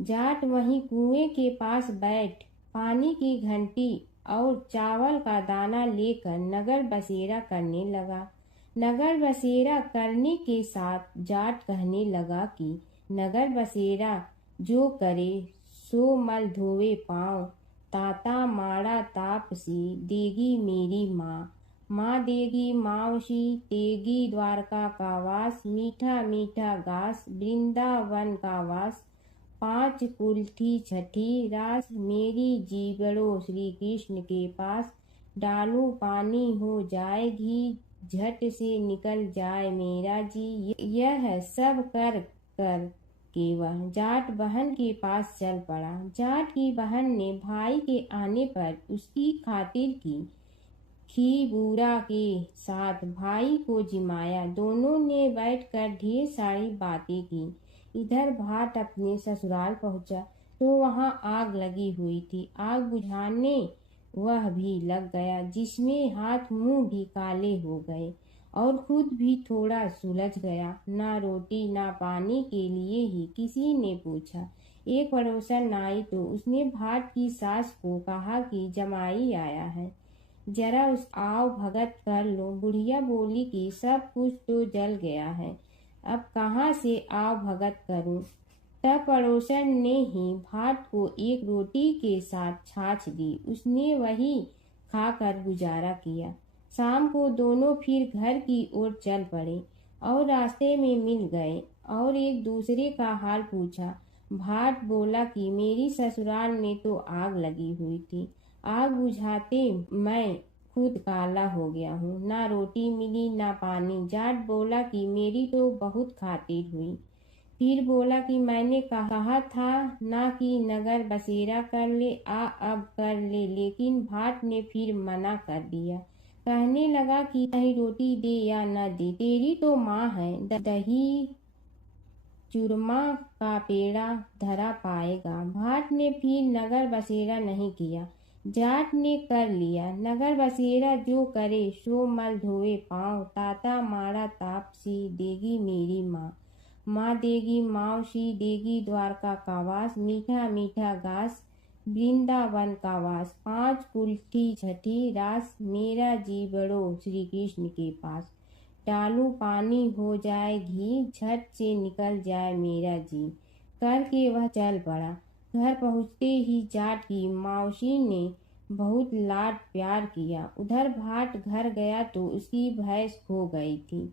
जाट वहीं कुएं के पास बैठ पानी की घंटी और चावल का दाना लेकर नगर बसेरा करने लगा। नगर बसेरा करने के साथ जाट कहने लगा कि नगर बसेरा जो करे सो मल धोवे पाँव, ताता माड़ा तापसी देगी मेरी माँ, माँ देगी मावशी तेगी द्वारका का वास, मीठा मीठा घास वृंदावन का वास, 5 कुल्ठी छठी रास, मेरी जीवड़ो श्री कृष्ण के पास, डालू पानी हो जाए घी, झट से निकल जाए मेरा जी। यह सब कर कर के वह जाट बहन के पास चल पड़ा। जाट की बहन ने भाई के आने पर उसकी खातिर की। खी बूरा के साथ भाई को जिमाया। दोनों ने बैठकर ढेर सारी बातें की। इधर भाट अपने ससुराल पहुंचा तो वहां आग लगी हुई थी। आग बुझाने वह भी लग गया, जिसमें हाथ मुंह भी काले हो गए और खुद भी थोड़ा सुलझ गया। ना रोटी ना पानी के लिए ही किसी ने पूछा। एक पड़ोसन आई तो उसने भाट की सास को कहा कि जमाई आया है, जरा उस आओ भगत कर लो। बुढ़िया बोली कि सब कुछ तो जल गया है, अब कहाँ से आओ भगत करूं। तब पड़ोसन ने ही भाट को एक रोटी के साथ छाछ दी। उसने वही खाकर गुजारा किया। शाम को दोनों फिर घर की ओर चल पड़े और रास्ते में मिल गए और एक दूसरे का हाल पूछा। भाट बोला कि मेरी ससुराल में तो आग लगी हुई थी, आग बुझाते मैं खुद काला हो गया हूँ, ना रोटी मिली ना पानी। जाट बोला कि मेरी तो बहुत खातिर हुई। फिर बोला कि मैंने कहा था ना कि नगर बसेरा कर ले, अब कर ले, लेकिन भाट ने फिर मना कर दिया। कहने लगा कि चाहे रोटी दे या न दे, तेरी तो माँ है, दही चूरमा का पेड़ा धरा पाएगा। भाट ने फिर नगर बसेरा नहीं किया, जाट ने कर लिया। नगर बसेरा जो करे सो मल धोए पाँव, ताता माड़ा तापसी देगी मेरी माँ, माँ देगी मावसी देगी द्वारका का वास, मीठा मीठा घास वृंदावन का वास, 5 कुल्ठी छठी रास, मेरा जी बड़ो श्री कृष्ण के पास। डालू पानी हो जाए घी, झट से निकल जाए मेरा जी, करके वह चल पड़ा। घर पहुँचते ही जाट की मौसी ने बहुत लाड प्यार किया। उधर भाट घर गया तो उसकी भैंस खो गई थी।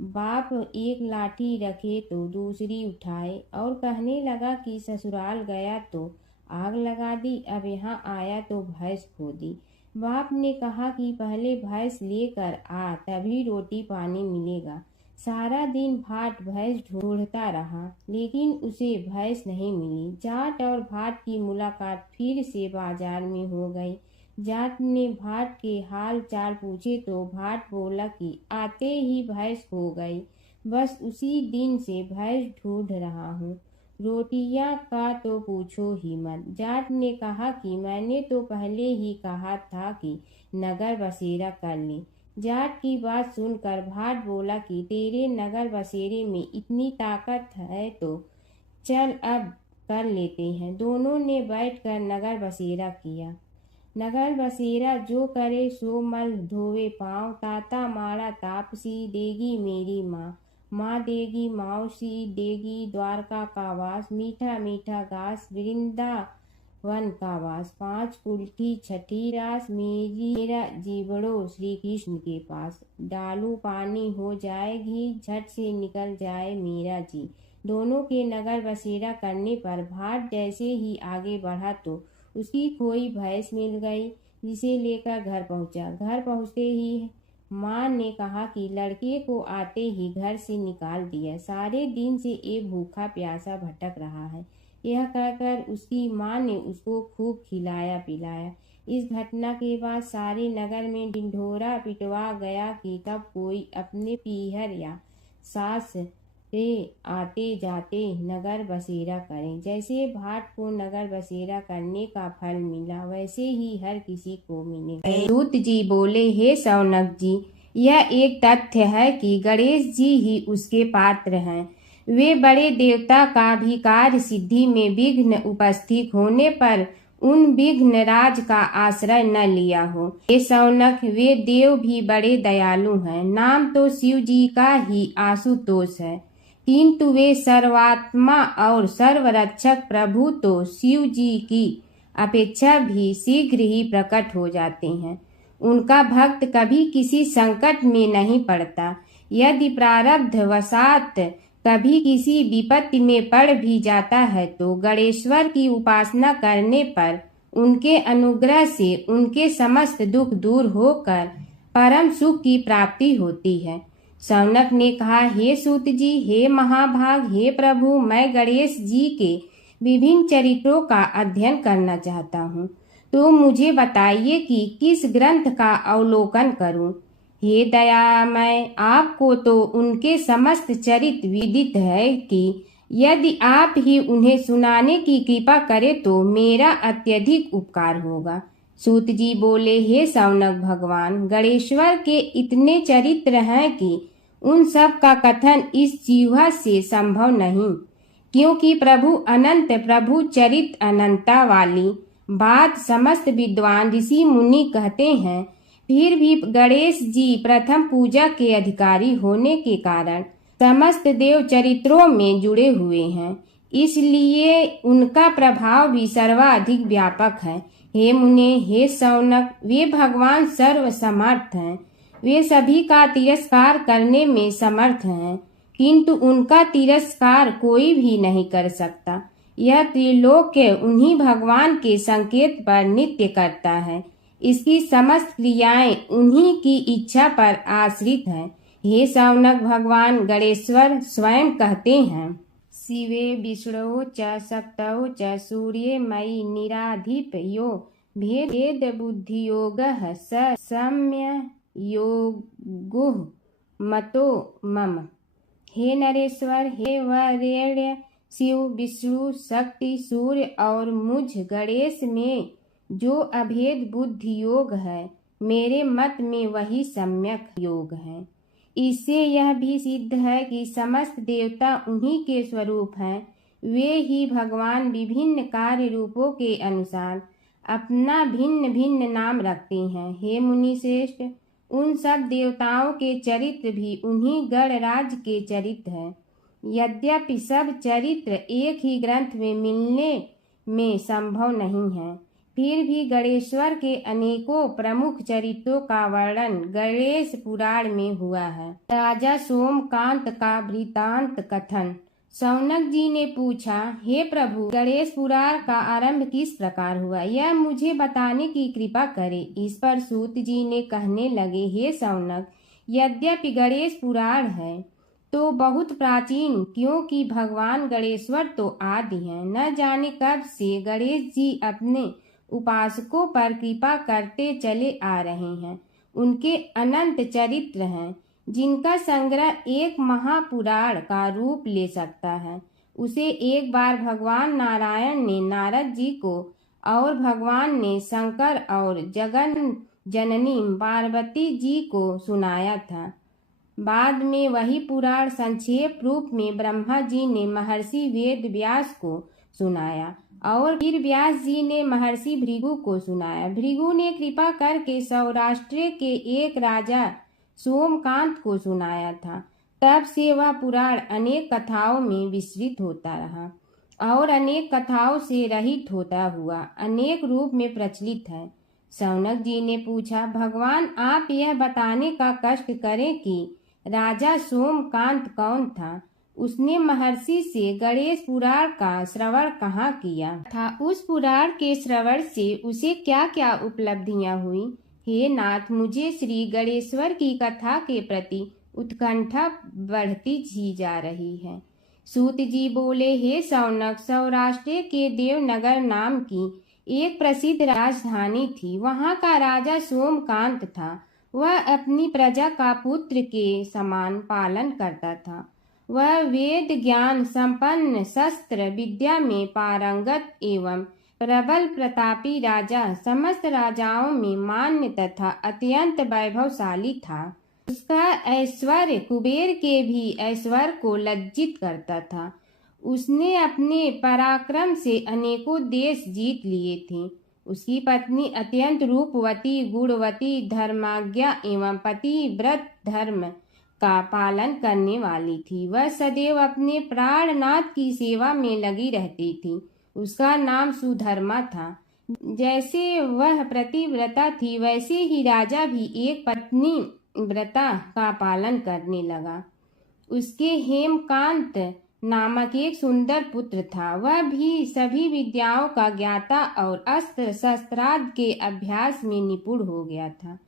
बाप एक लाठी रखे तो दूसरी उठाए और कहने लगा कि ससुराल गया तो आग लगा दी, अब यहाँ आया तो भैंस खो दी। बाप ने कहा कि पहले भैंस लेकर आ, तभी रोटी पानी मिलेगा। सारा दिन भाट भैंस ढूंढता रहा, लेकिन उसे भैंस नहीं मिली। जाट और भाट की मुलाकात फिर से बाजार में हो गई। जाट ने भाट के हाल चाल पूछे तो भाट बोला कि आते ही भैंस खो गई, बस उसी दिन से भैंस ढूंढ रहा हूँ। रोटियां का तो पूछो ही मत। जाट ने कहा कि मैंने तो पहले ही कहा था कि नगर बसेरा कर ले। जाट की बात सुनकर भाट बोला कि तेरे नगर बसेरे में इतनी ताकत है तो चल अब कर लेते हैं। दोनों ने बैठकर नगर बसेरा किया। नगर बसेरा जो करे सो मल धोवे पाँव, ताता माड़ा तापसी देगी मेरी माँ, माँ देगी मौसी देगी द्वारका का वास, मीठा मीठा घास वृंदावन का वास, 5 कुल्ठी छठी रास, मेरा जीवड़ो श्री कृष्ण के पास। डालू पानी हो जाए घी, झट से निकल जाए मेरा जी। दोनों के नगर बसेरा करने पर भाट जैसे ही आगे बढ़ा तो उसकी खोई भैंस मिल गई, जिसे लेकर घर पहुंचा। घर पहुंचते ही माँ ने कहा कि लड़के को आते ही घर से निकाल दिया, सारे दिन से ये भूखा प्यासा भटक रहा है। यह कहकर उसकी माँ ने उसको खूब खिलाया पिलाया। इस घटना के बाद सारे नगर में ढिंढोरा पिटवा गया कि कब कोई अपने पीहर या सास से आते जाते नगर बसेरा करें। जैसे भाट को नगर बसेरा करने का फल मिला, वैसे ही हर किसी को मिले। दूत जी बोले, हे शौनक जी, यह एक तथ्य है कि गणेश जी ही उसके पात्र हैं। वे बड़े देवता का भी कार्य सिद्धि में विघ्न उपस्थित होने पर उन विघ्न राज का आश्रय न लिया हो। हे शौनक, वे देव भी बड़े दयालु हैं। नाम तो शिव जी का ही आशुतोष है, किंतु वे सर्वात्मा और सर्वरक्षक प्रभु तो शिव जी की अपेक्षा भी शीघ्र ही प्रकट हो जाते हैं। उनका भक्त कभी किसी संकट में नहीं पड़ता। यदि प्रारब्ध वशात कभी किसी विपत्ति में पड़ भी जाता है तो गणेश्वर की उपासना करने पर उनके अनुग्रह से उनके समस्त दुख दूर होकर परम सुख की प्राप्ति होती है। शौनक ने कहा, हे सूत जी, हे महाभाग, हे प्रभु, मैं गणेश जी के विभिन्न चरित्रों का अध्ययन करना चाहता हूँ, तो मुझे बताइए कि किस ग्रंथ का अवलोकन करूँ। हे दयामय, आपको तो उनके समस्त चरित्र विदित है कि यदि आप ही उन्हें सुनाने की कृपा करें तो मेरा अत्यधिक उपकार होगा। सूत जी बोले, हे शौनक भगवान, गणेश्वर के इतने चरित्र हैं कि उन सब का कथन इस जीवा से संभव नहीं, क्योंकि प्रभु अनंत, प्रभु चरित्र अनंता वाली बात समस्त विद्वान ऋषि मुनि कहते हैं। फिर भी गणेश जी प्रथम पूजा के अधिकारी होने के कारण समस्त देव चरित्रों में जुड़े हुए हैं। इसलिए उनका प्रभाव भी सर्वाधिक व्यापक है। हे मुने, हे शौनक, वे भगवान सर्व समर्थ हैं। वे सभी का तिरस्कार करने में समर्थ हैं, किंतु उनका तिरस्कार कोई भी नहीं कर सकता। यह त्रिलोक्य उन्हीं भगवान के संकेत पर नित्य करता है। इसकी समस्त क्रियाएं उन्हीं की इच्छा पर आश्रित हैं। हे शौनक, भगवान गणेश्वर स्वयं कहते हैं, शिवे विष्णु च शक्तौ च सूर्ये मयि निराधिप यो भेद बुद्धि योगः स सम्य योगुः मतो मम। हे नरेश्वर, हे वरेण्य, शिव, विष्णु, शक्ति, सूर्य और मुझ गणेश में जो अभेद बुद्धि योग है, मेरे मत में वही सम्यक योग है। इससे यह भी सिद्ध है कि समस्त देवता उन्हीं के स्वरूप हैं। वे ही भगवान विभिन्न कार्य रूपों के अनुसार अपना भिन्न भिन्न नाम रखते हैं। हे मुनि श्रेष्ठ, उन सब देवताओं के चरित्र भी उन्हीं गणराज के चरित्र हैं। यद्यपि सब चरित्र एक ही ग्रंथ में मिलने में संभव नहीं है, फिर भी गणेश्वर के अनेकों प्रमुख चरित्रों का वर्णन गणेश पुराण में हुआ है। राजा सोमकांत का वृतांत कथन। शौनक जी ने पूछा, हे प्रभु, गणेश पुराण का आरंभ किस प्रकार हुआ, यह मुझे बताने की कृपा करे। इस पर सूत जी ने कहने लगे, हे शौनक, यद्यपि गणेश पुराण है तो बहुत प्राचीन, क्योंकि भगवान गणेश्वर तो आदि हैं। न जाने कब से गणेश जी अपने उपासकों पर कृपा करते चले आ रहे हैं। उनके अनंत चरित्र हैं, जिनका संग्रह एक महापुराण का रूप ले सकता है। उसे एक बार भगवान नारायण ने नारद जी को और भगवान ने शंकर और जगन जननी पार्वती जी को सुनाया था। बाद में वही पुराण संक्षेप रूप में ब्रह्मा जी ने महर्षि वेद व्यास को सुनाया और फिर व्यास जी ने महर्षि भृगु को सुनाया। भृगु ने कृपा करके सौराष्ट्र के एक राजा सोमकांत को सुनाया था। तब से वह पुराण अनेक कथाओं में विस्तृत होता रहा और अनेक कथाओं से रहित होता हुआ अनेक रूप में प्रचलित है। शौनक जी ने पूछा, भगवान, आप यह बताने का कष्ट करें कि राजा सोमकांत कौन था। उसने महर्षि से गणेश पुराण का श्रवण कहाँ किया था, उस पुराण के श्रवण से उसे क्या क्या उपलब्धियां हुई। हे नाथ, मुझे श्री गणेश्वर की कथा के प्रति उत्कंठा बढ़ती ही जा रही है। सूत जी बोले, हे शौनक, सौराष्ट्र के देवनगर नाम की एक प्रसिद्ध राजधानी थी। वहाँ का राजा सोमकांत था। वह अपनी प्रजा का पुत्र के समान पालन करता था। वह वेद ज्ञान संपन्न, शस्त्र विद्या में पारंगत एवं प्रबल प्रतापी राजा, समस्त राजाओं में मान्य तथा अत्यंत वैभवशाली था। उसका ऐश्वर्य कुबेर के भी ऐश्वर्य को लज्जित करता था। उसने अपने पराक्रम से अनेकों देश जीत लिए थे। उसकी पत्नी अत्यंत रूपवती, गुणवती, धर्माज्ञा एवं पतिव्रत धर्म का पालन करने वाली थी। वह सदैव अपने प्राणनाथ की सेवा में लगी रहती थी। उसका नाम सुधर्मा था। जैसे वह प्रतिव्रता थी, वैसे ही राजा भी एक पत्नी व्रता का पालन करने लगा। उसके हेमकांत नामक एक सुंदर पुत्र था। वह भी सभी विद्याओं का ज्ञाता और अस्त्र शस्त्रादि के अभ्यास में निपुण हो गया था।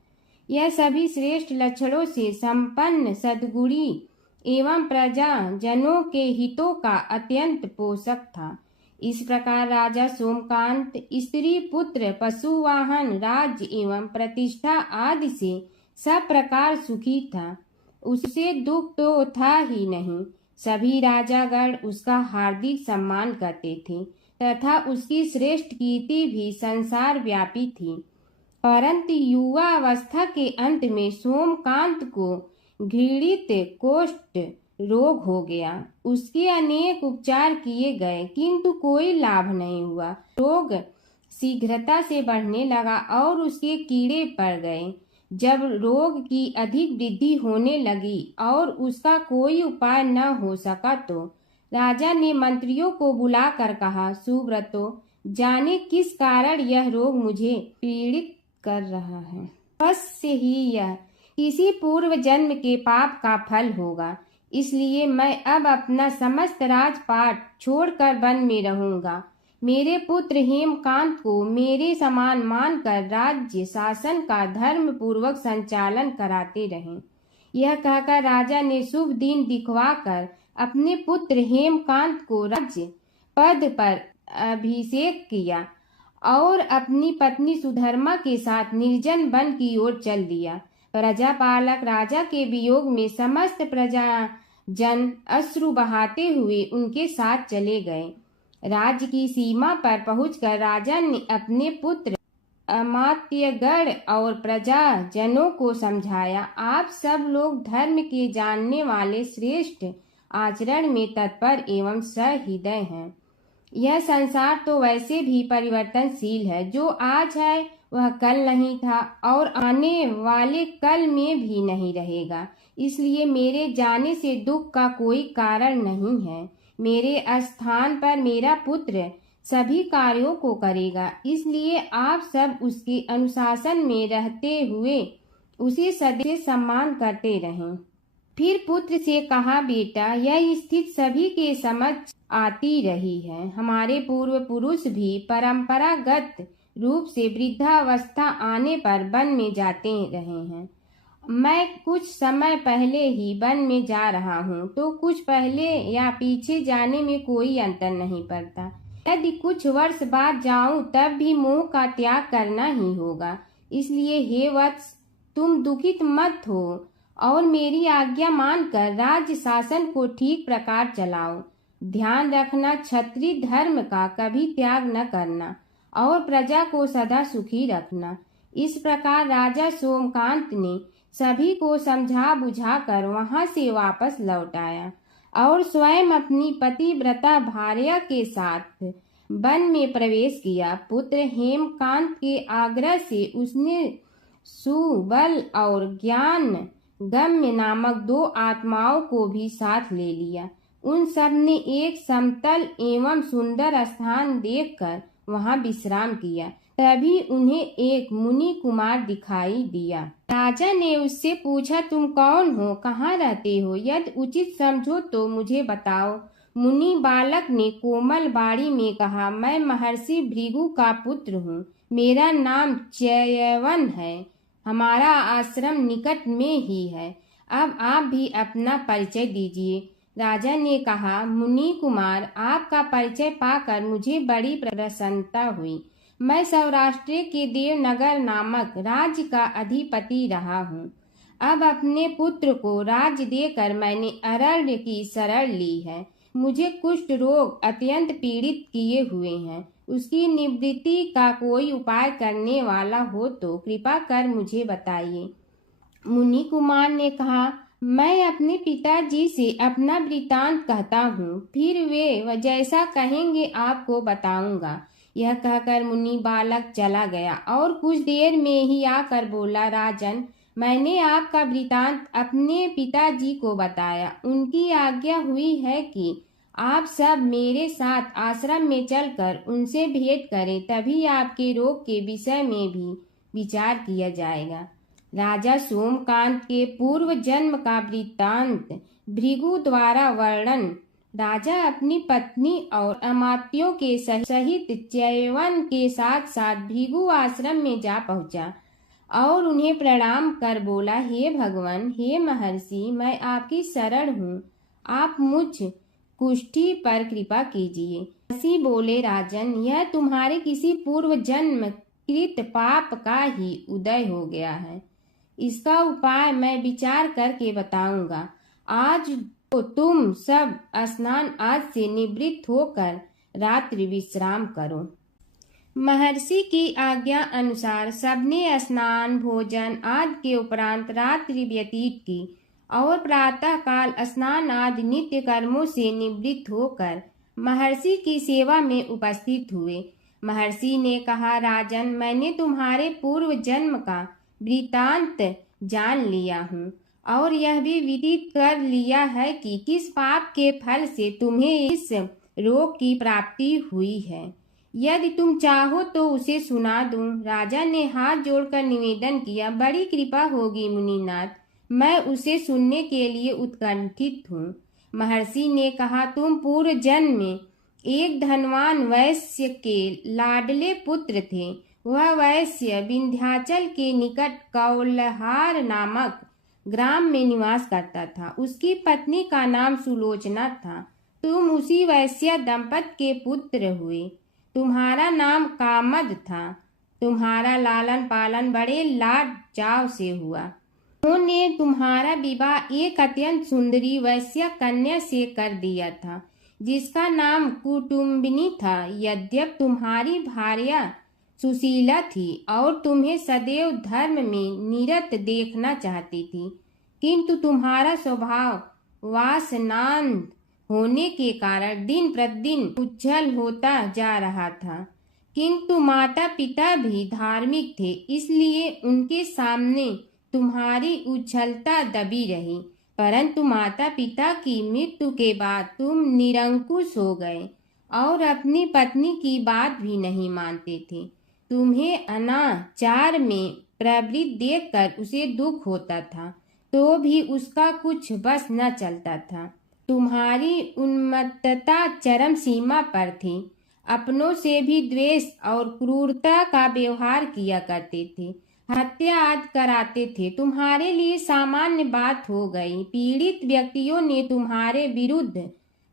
यह सभी श्रेष्ठ लक्षणों से संपन्न, सद्गुणी एवं प्रजा जनों के हितों का अत्यंत पोषक था। इस प्रकार राजा सोमकांत स्त्री, पुत्र, पशु, वाहन, राज्य एवं प्रतिष्ठा आदि से सब प्रकार सुखी था। उसे दुख तो था ही नहीं। सभी राजागण उसका हार्दिक सम्मान करते थे तथा उसकी श्रेष्ठ कीर्ति भी संसार व्यापी थी। परंतु युवा अवस्था के अंत में सोमकांत को घृणित कोष्ठ रोग हो गया। उसके अनेक उपचार किए गए, किंतु कोई लाभ नहीं हुआ। रोग शीघ्रता से बढ़ने लगा और उसके कीड़े पड़ गए। जब रोग की अधिक वृद्धि होने लगी और उसका कोई उपाय न हो सका तो राजा ने मंत्रियों को बुलाकर कहा, सुव्रतो, जाने किस कारण यह रोग मुझे पीड़ित कर रहा है। अवश्य ही यह किसी पूर्व जन्म के पाप का फल होगा। इसलिए मैं अब अपना समस्त राजपाट छोड़कर वन में रहूंगा। मेरे पुत्र हेमकांत को मेरे समान मानकर राज्य शासन का धर्म पूर्वक संचालन कराते रहें। यह कहकर राजा ने शुभ दिन दिखवाकर अपने पुत्र हेमकांत को राज्य पद पर अभिषेक किया और अपनी पत्नी सुधर्मा के साथ निर्जन वन की ओर चल दिया। प्रजापालक राजा के वियोग में समस्त प्रजा जन अश्रु बहाते हुए उनके साथ चले गए। राज्य की सीमा पर पहुंचकर राजा ने अपने पुत्र अमात्यगण और प्रजा जनों को समझाया, आप सब लोग धर्म के जानने वाले श्रेष्ठ आचरण में तत्पर एवं सहृदय हैं। यह संसार तो वैसे भी परिवर्तनशील है। जो आज है वह कल नहीं था और आने वाले कल में भी नहीं रहेगा। इसलिए मेरे जाने से दुख का कोई कारण नहीं है। मेरे स्थान पर मेरा पुत्र सभी कार्यों को करेगा। इसलिए आप सब उसके अनुशासन में रहते हुए उसे सदैव सम्मान करते रहें। फिर पुत्र से कहा, बेटा, यह स्थिति सभी के समझ आती रही है। हमारे पूर्व पुरुष भी परंपरागत रूप से वृद्धावस्था आने पर वन में जाते रहे हैं। मैं कुछ समय पहले ही वन में जा रहा हूँ, तो कुछ पहले या पीछे जाने में कोई अंतर नहीं पड़ता। यदि कुछ वर्ष बाद जाऊं तब भी मोह का त्याग करना ही होगा। इसलिए हे वत्स, तुम दुखित मत हो और मेरी आज्ञा मानकर राज्य शासन को ठीक प्रकार चलाओ। ध्यान रखना, क्षत्रिय धर्म का कभी त्याग न करना और प्रजा को सदा सुखी रखना। इस प्रकार राजा सोमकांत ने सभी को समझा बुझाकर वहां से वापस लौट आया और स्वयं अपनी पतिव्रता भार्या के साथ वन में प्रवेश किया। पुत्र हेमकांत के आग्रह से उसने सुबल और ज्ञान गम्य नामक 2 आत्माओं को भी साथ ले लिया। उन सब ने एक समतल एवं सुंदर स्थान देखकर वहां विश्राम किया। तभी उन्हें एक मुनि कुमार दिखाई दिया। राजा ने उससे पूछा, तुम कौन हो, कहाँ रहते हो? यदि उचित समझो तो मुझे बताओ। मुनि बालक ने कोमल बाणी में कहा, मैं महर्षि भृगु का पुत्र हूँ। मेरा नाम च्यवन है। हमारा आश्रम निकट में ही है। अब आप भी अपना परिचय दीजिए। राजा ने कहा, मुनि कुमार, आपका परिचय पाकर मुझे बड़ी प्रसन्नता हुई। मैं सौराष्ट्र के देवनगर नामक राज्य का अधिपति रहा हूँ। अब अपने पुत्र को राज्य देकर मैंने अरण्य की शरण ली है। मुझे कुष्ठ रोग अत्यंत पीड़ित किए हुए हैं। उसकी निवृत्ति का कोई उपाय करने वाला हो तो कृपा कर मुझे बताइए। मुनि कुमार ने कहा, मैं अपने पिताजी से अपना वृतांत कहता हूँ, फिर वे जैसा कहेंगे आपको बताऊंगा। यह कहकर मुनि बालक चला गया और कुछ देर में ही आकर बोला, राजन, मैंने आपका वृतांत अपने पिताजी को बताया। उनकी आज्ञा हुई है कि आप सब मेरे साथ आश्रम में चलकर उनसे भेंट करें, तभी आपके रोग के विषय में भी विचार किया जाएगा। राजा सोमकांत के पूर्व जन्म का वृत्तांत भृगु द्वारा वर्णन। राजा अपनी पत्नी और अमात्यों के सहित च्यवन के साथ साथ भृगु आश्रम में जा पहुंचा और उन्हें प्रणाम कर बोला, हे भगवान, हे महर्षि, मैं आपकी शरण हूँ। आप मुझ कुष्ठी पर कृपा कीजिए। महर्षि बोले, राजन, यह तुम्हारे किसी पूर्व जन्म कृत पाप का ही उदय हो गया है। इसका उपाय मैं विचार करके बताऊंगा। आज तो तुम सब स्नान आज से निवृत्त होकर रात्रि विश्राम करो। महर्षि की आज्ञा अनुसार सबने स्नान भोजन आदि के उपरांत रात्रि व्यतीत की और प्रातः काल स्नान आदि नित्य कर्मों से निवृत्त होकर महर्षि की सेवा में उपस्थित हुए। महर्षि ने कहा, राजन, मैंने तुम्हारे पूर्व जन्म का वृतांत जान लिया हूँ और यह भी विदित कर लिया है कि किस पाप के फल से तुम्हें इस रोग की प्राप्ति हुई है। यदि तुम चाहो तो उसे सुना दूं। राजा ने हाथ जोड़कर निवेदन किया, बड़ी कृपा होगी मुनिनाथ, मैं उसे सुनने के लिए उत्कंठित हूँ। महर्षि ने कहा, तुम पूर्व जन्म में एक धनवान वैश्य के लाडले पुत्र थे। वह वैश्य विंध्याचल के निकट कौलहार नामक ग्राम में निवास करता था। उसकी पत्नी का नाम सुलोचना था। तुम उसी वैश्य दंपत के पुत्र हुए। तुम्हारा नाम कामद था। तुम्हारा लालन पालन बड़े लाड चाव से हुआ। उन्होंने तुम्हारा विवाह एक अत्यंत सुंदरी वैश्य कन्या से कर दिया था, जिसका नाम कुटुम्बिनी था। यद्यप तुम्हारी भार्या सुशीला थी और तुम्हें सदैव धर्म में निरत देखना चाहती थी, किंतु तुम्हारा स्वभाव वासनांध होने के कारण दिन प्रतिदिन उज्जवल होता जा रहा था। किंतु माता पिता भी धार्मिक थे, इसलिए उनके सामने तुम्हारी उज्ज्वलता दबी रही। परंतु माता पिता की मृत्यु के बाद तुम निरंकुश हो गए और अपनी पत्नी की बात भी नहीं मानते थे। तुम्हें अनाचार में प्रवृत्त देखकर उसे दुख होता था, तो भी उसका कुछ बस न चलता था। तुम्हारी उन्मत्तता चरम सीमा पर थी। अपनों से भी द्वेष और क्रूरता का व्यवहार किया करते थे। हत्या आदि कराते थे। तुम्हारे लिए सामान्य बात हो गई। पीड़ित व्यक्तियों ने तुम्हारे विरुद्ध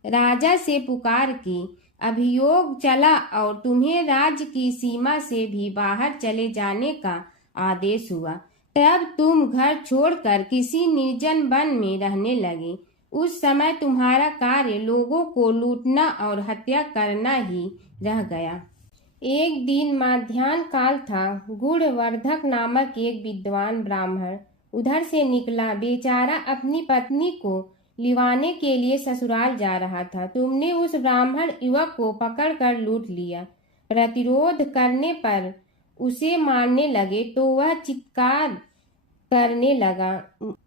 राजा से पुकार की। अभियोग चला और तुम्हें राज्य की सीमा से भी बाहर चले जाने का आदेश हुआ। तब तुम घर छोड़कर किसी निर्जन वन में रहने लगे। उस समय तुम्हारा कार्य लोगों को लूटना और हत्या करना ही रह गया। एक दिन मध्याह्न काल था। गुणवर्धक नामक एक विद्वान ब्राह्मण उधर से निकला। बेचारा अपनी पत्नी को लिवाने के लिए ससुराल जा रहा था। तुमने उस ब्राह्मण युवक को पकड़कर लूट लिया। प्रतिरोध करने पर उसे मारने लगे तो वह चित्कार करने लगा,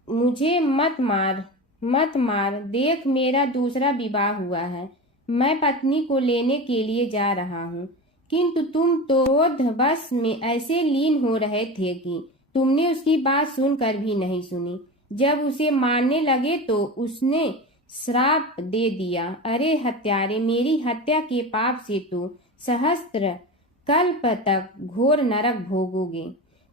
मुझे मत मार, मत मार, देख मेरा दूसरा विवाह हुआ है। मैं पत्नी को लेने के लिए जा रहा हूँ। किंतु तुम तो क्रोधवश में ऐसे लीन हो रहे थे कि तुमने उसकी बात सुनकर भी नहीं सुनी। जब उसे मारने लगे तो उसने श्राप दे दिया, अरे हत्यारे, मेरी हत्या के पाप से तो सहस्त्र कल्प तक घोर नरक भोगोगे।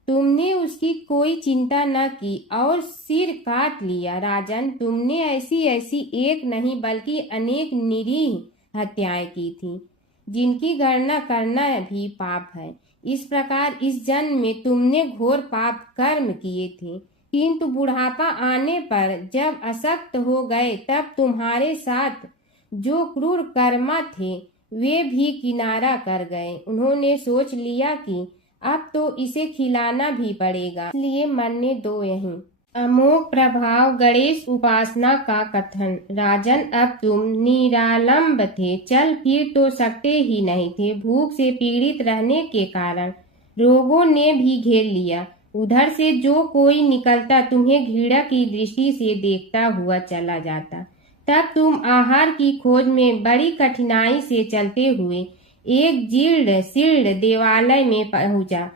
तुमने उसकी कोई चिंता न की और सिर काट लिया। राजन, तुमने ऐसी ऐसी एक नहीं बल्कि अनेक निरीह हत्याएं की थी, जिनकी गणना करना भी पाप है। इस प्रकार इस जन्म में तुमने घोर पाप कर्म किए थे, किंतु बुढ़ापा आने पर जब अशक्त हो गए तब तुम्हारे साथ जो क्रूर कर्मा थे वे भी किनारा कर गए। उन्होंने सोच लिया कि अब तो इसे खिलाना भी पड़ेगा, इसलिए मरने दो यहीं। अमोघ प्रभाव गणेश उपासना का कथन। राजन, अब तुम निरालंब थे, चल फिर तो सकते ही नहीं थे। भूख से पीड़ित रहने के कारण रोगों ने भी घेर लिया। उधर से जो कोई निकलता तुम्हें घृणा की दृष्टि से देखता हुआ चला जाता। तब तुम आहार की खोज में बड़ी कठिनाई से चलते हुए एक जीर्ण शीर्ण देवालय में पहुंचा।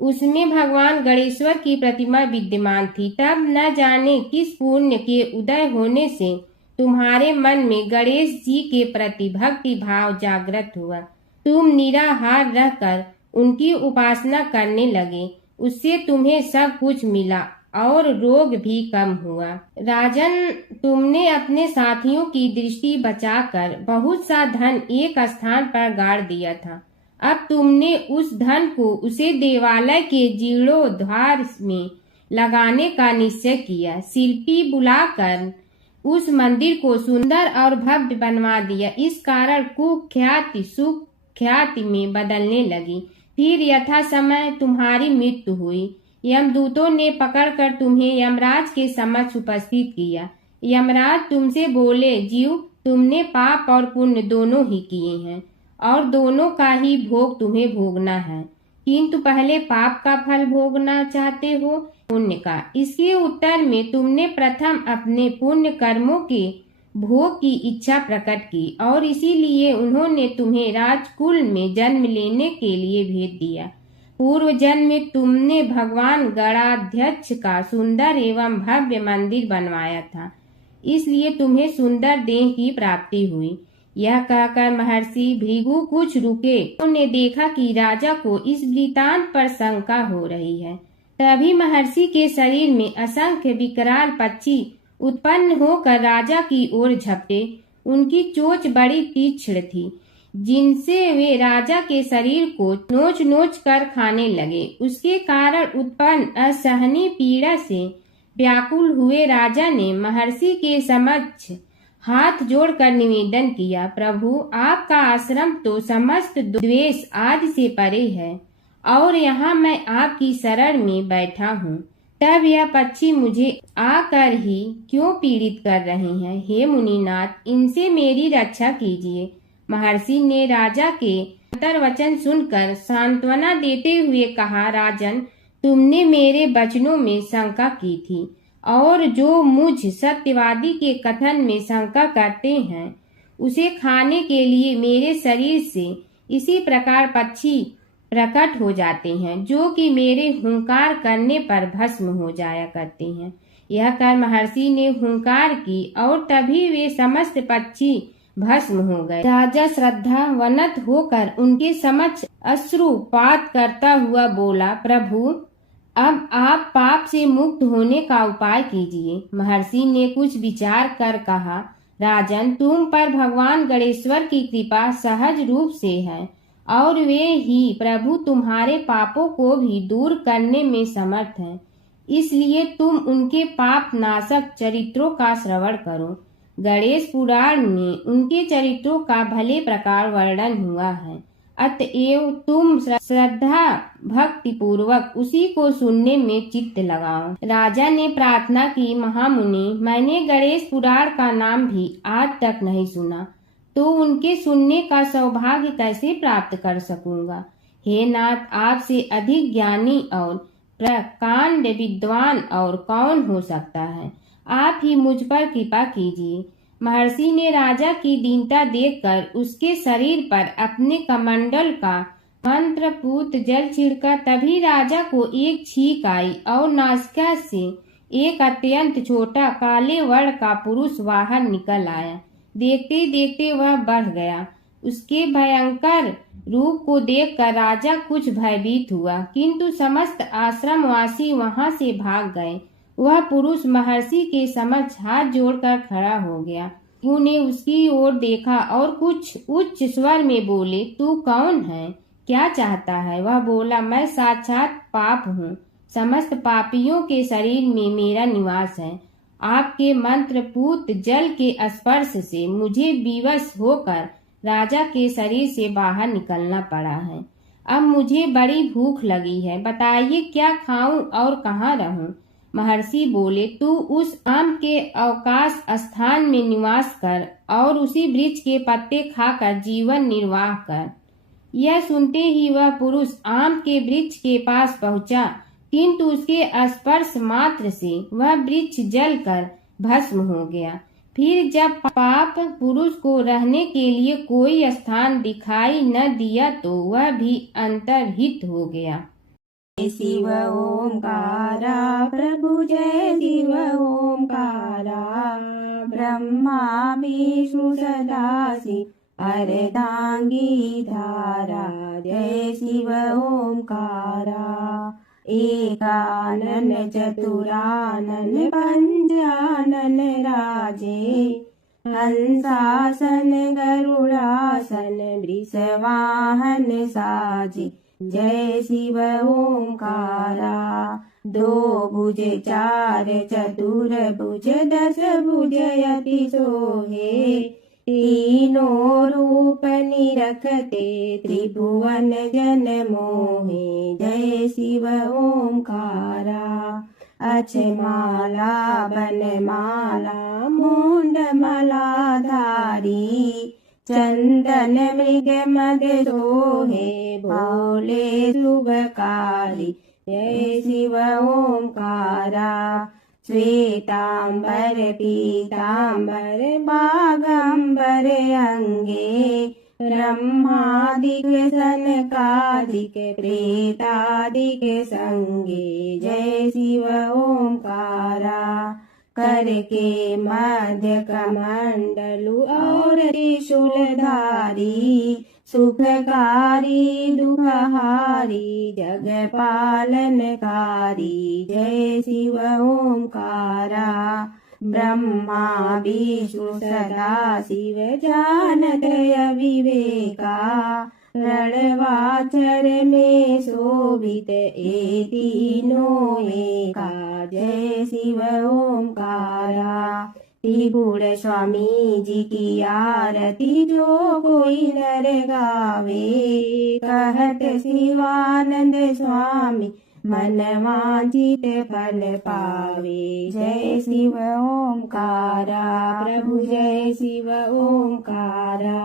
उसमें भगवान गणेश्वर की प्रतिमा विद्यमान थी। तब न जाने किस पुण्य के उदय होने से तुम्हारे मन में गणेश जी के प्रति भक्ति भाव जागृत हुआ। तुम निराहार रहकर उनकी उपासना करने लगे। उससे तुम्हें सब कुछ मिला और रोग भी कम हुआ। राजन, तुमने अपने साथियों की दृष्टि बचाकर बहुत सा धन एक स्थान पर गाड़ दिया था। अब तुमने उस धन को उसे देवालय के जीर्णोद्धार में लगाने का निश्चय किया। शिल्पी बुलाकर उस मंदिर को सुंदर और भव्य बनवा दिया। इस कारण कुख्याति सुख्याति में बदलने लगी। फिर यथा समय तुम्हारी मृत्यु हुई। यमदूतों ने पकड़कर तुम्हें यमराज के समक्ष उपस्थित किया। यमराज तुमसे बोले, जीव, तुमने पाप और पुण्य दोनों ही किए हैं और दोनों का ही भोग तुम्हें भोगना है, किंतु पहले पाप का फल भोगना चाहते हो पुण्य का। इसके उत्तर में तुमने प्रथम अपने पुण्य कर्मों के भोग की इच्छा प्रकट की और इसीलिए उन्होंने तुम्हें राजकुल में जन्म लेने के लिए भेज दिया। पूर्व जन्म में तुमने भगवान गणाध्यक्ष का सुंदर एवं भव्य मंदिर बनवाया था, इसलिए तुम्हें सुंदर देह की प्राप्ति हुई। यह कहकर महर्षि भृगु कुछ रुके। उन्होंने देखा कि राजा को इस वृतांत पर शंका हो रही है। तभी महर्षि के शरीर में असंख्य विकराल पक्षी उत्पन्न होकर राजा की ओर झपटे। उनकी चोंच बड़ी तीक्ष्ण थी, जिनसे वे राजा के शरीर को नोच नोच कर खाने लगे। उसके कारण उत्पन्न असहनीय पीड़ा से व्याकुल हुए राजा ने महर्षि के समक्ष हाथ जोड़कर निवेदन किया, प्रभु आपका आश्रम तो समस्त द्वेष आदि से परे है और यहाँ मैं आपकी शरण में बैठा हूँ, तब यह पक्षी मुझे आकर ही क्यों पीड़ित कर रहे हैं। हे मुनिनाथ, इनसे मेरी रक्षा कीजिए। महर्षि ने राजा के अंतर्वचन सुनकर सांत्वना देते हुए कहा, राजन, तुमने मेरे वचनों में शंका की थी और जो मुझ सत्यवादी के कथन में शंका करते हैं उसे खाने के लिए मेरे शरीर से इसी प्रकार पक्षी प्रकट हो जाते हैं, जो कि मेरे हुंकार करने पर भस्म हो जाया करते हैं। यह कर महर्षि ने हुंकार की और तभी वे समस्त पक्षी भस्म हो गए। राजा श्रद्धावनत होकर उनके समक्ष अश्रुपात करता हुआ बोला, प्रभु अब आप पाप से मुक्त होने का उपाय कीजिए। महर्षि ने कुछ विचार कर कहा, राजन, तुम पर भगवान गणेश्वर की कृपा सहज रूप से है और वे ही प्रभु तुम्हारे पापों को भी दूर करने में समर्थ हैं। इसलिए तुम उनके पाप नाशक चरित्रों का श्रवण करो। गणेश पुराण में उनके चरित्रों का भले प्रकार वर्णन हुआ है, अतएव तुम श्रद्धा भक्ति पूर्वक उसी को सुनने में चित्त लगाओ। राजा ने प्रार्थना की, महामुनि, मैंने गणेश पुराण का नाम भी आज तक नहीं सुना, तो उनके सुनने का सौभाग्य कैसे प्राप्त कर सकूंगा। हे नाथ, आपसे अधिक ज्ञानी और प्रकांड विद्वान और कौन हो सकता है। आप ही मुझ पर कृपा कीजिए। महर्षि ने राजा की दीनता देखकर उसके शरीर पर अपने कमंडल का मंत्रपूत जल छिड़का। तभी राजा को एक छींक आई और नासिका से एक अत्यंत छोटा काले वर्ण का पुरुष बाहर निकल आया। देखते देखते वह बढ़ गया। उसके भयंकर रूप को देखकर राजा कुछ भयभीत हुआ, किंतु समस्त आश्रमवासी वहां से भाग गए। वह पुरुष महर्षि के समक्ष हाथ जोड़कर खड़ा हो गया। उन्होंने उसकी ओर देखा और कुछ उच्च स्वर में बोले, तू कौन है, क्या चाहता है। वह बोला, मैं साक्षात पाप हूँ, समस्त पापियों के शरीर में मेरा निवास है। आपके मंत्रपूत जल के स्पर्श से मुझे विवश होकर राजा के शरीर से बाहर निकलना पड़ा है। अब मुझे बड़ी भूख लगी है, बताइए क्या खाऊं और कहाँ रहूं। महर्षि बोले, तू उस आम के अवकाश स्थान में निवास कर और उसी वृक्ष के पत्ते खाकर जीवन निर्वाह कर। यह सुनते ही वह पुरुष आम के वृक्ष के पास पहुंचा, किंतु उसके स्पर्श मात्र से वह वृक्ष जलकर भस्म हो गया। फिर जब पाप पुरुष को रहने के लिए कोई स्थान दिखाई न दिया तो वह भी अंतर्हित हो गया। शिव ओंकारा प्रभु जय शिव ओंकारा, ब्रह्मा विष्णु सदाशिव अर्धांगी धारा, जय शिव ओंकारा। एकानन चतुरानन पंचानन राजे, हंसासन गरुड़ासन वृषवाहन साजे, जय शिव ओंकारा। दो भुज चार चतुर भुज दस भुज अति सोहे, तीनों रूप निरखते त्रिभुवन जन मोहे, जय शिव ओंकारा। अक्षमाला बनमाला मुंड माला धारी, चंदन मृग मद सोहे भोले शुभकारी जय शिव ओंकारा श्वेतांबर पीतांबर बागंबर अंगे ब्रह्मादिक सनकादिक प्रेतादिक संगे जय शिव ओंकारा करके मध्य कमंडलु और त्रिशूलधारी सुखकारी दुखहारी जग पालनकारी जय शिव ओंकारा ब्रह्मा विष्णु सदा शिव जानत अविवेका रणवाचर में शोभित ए तीनों एका जय शिव ओंकारा त्रिपुर स्वामी जी की आरती जो कोई नर गावे कहत शिवानंद स्वामी मन वांछित फल पावे जय शिव ओंकारा प्रभु जय शिव ओंकारा।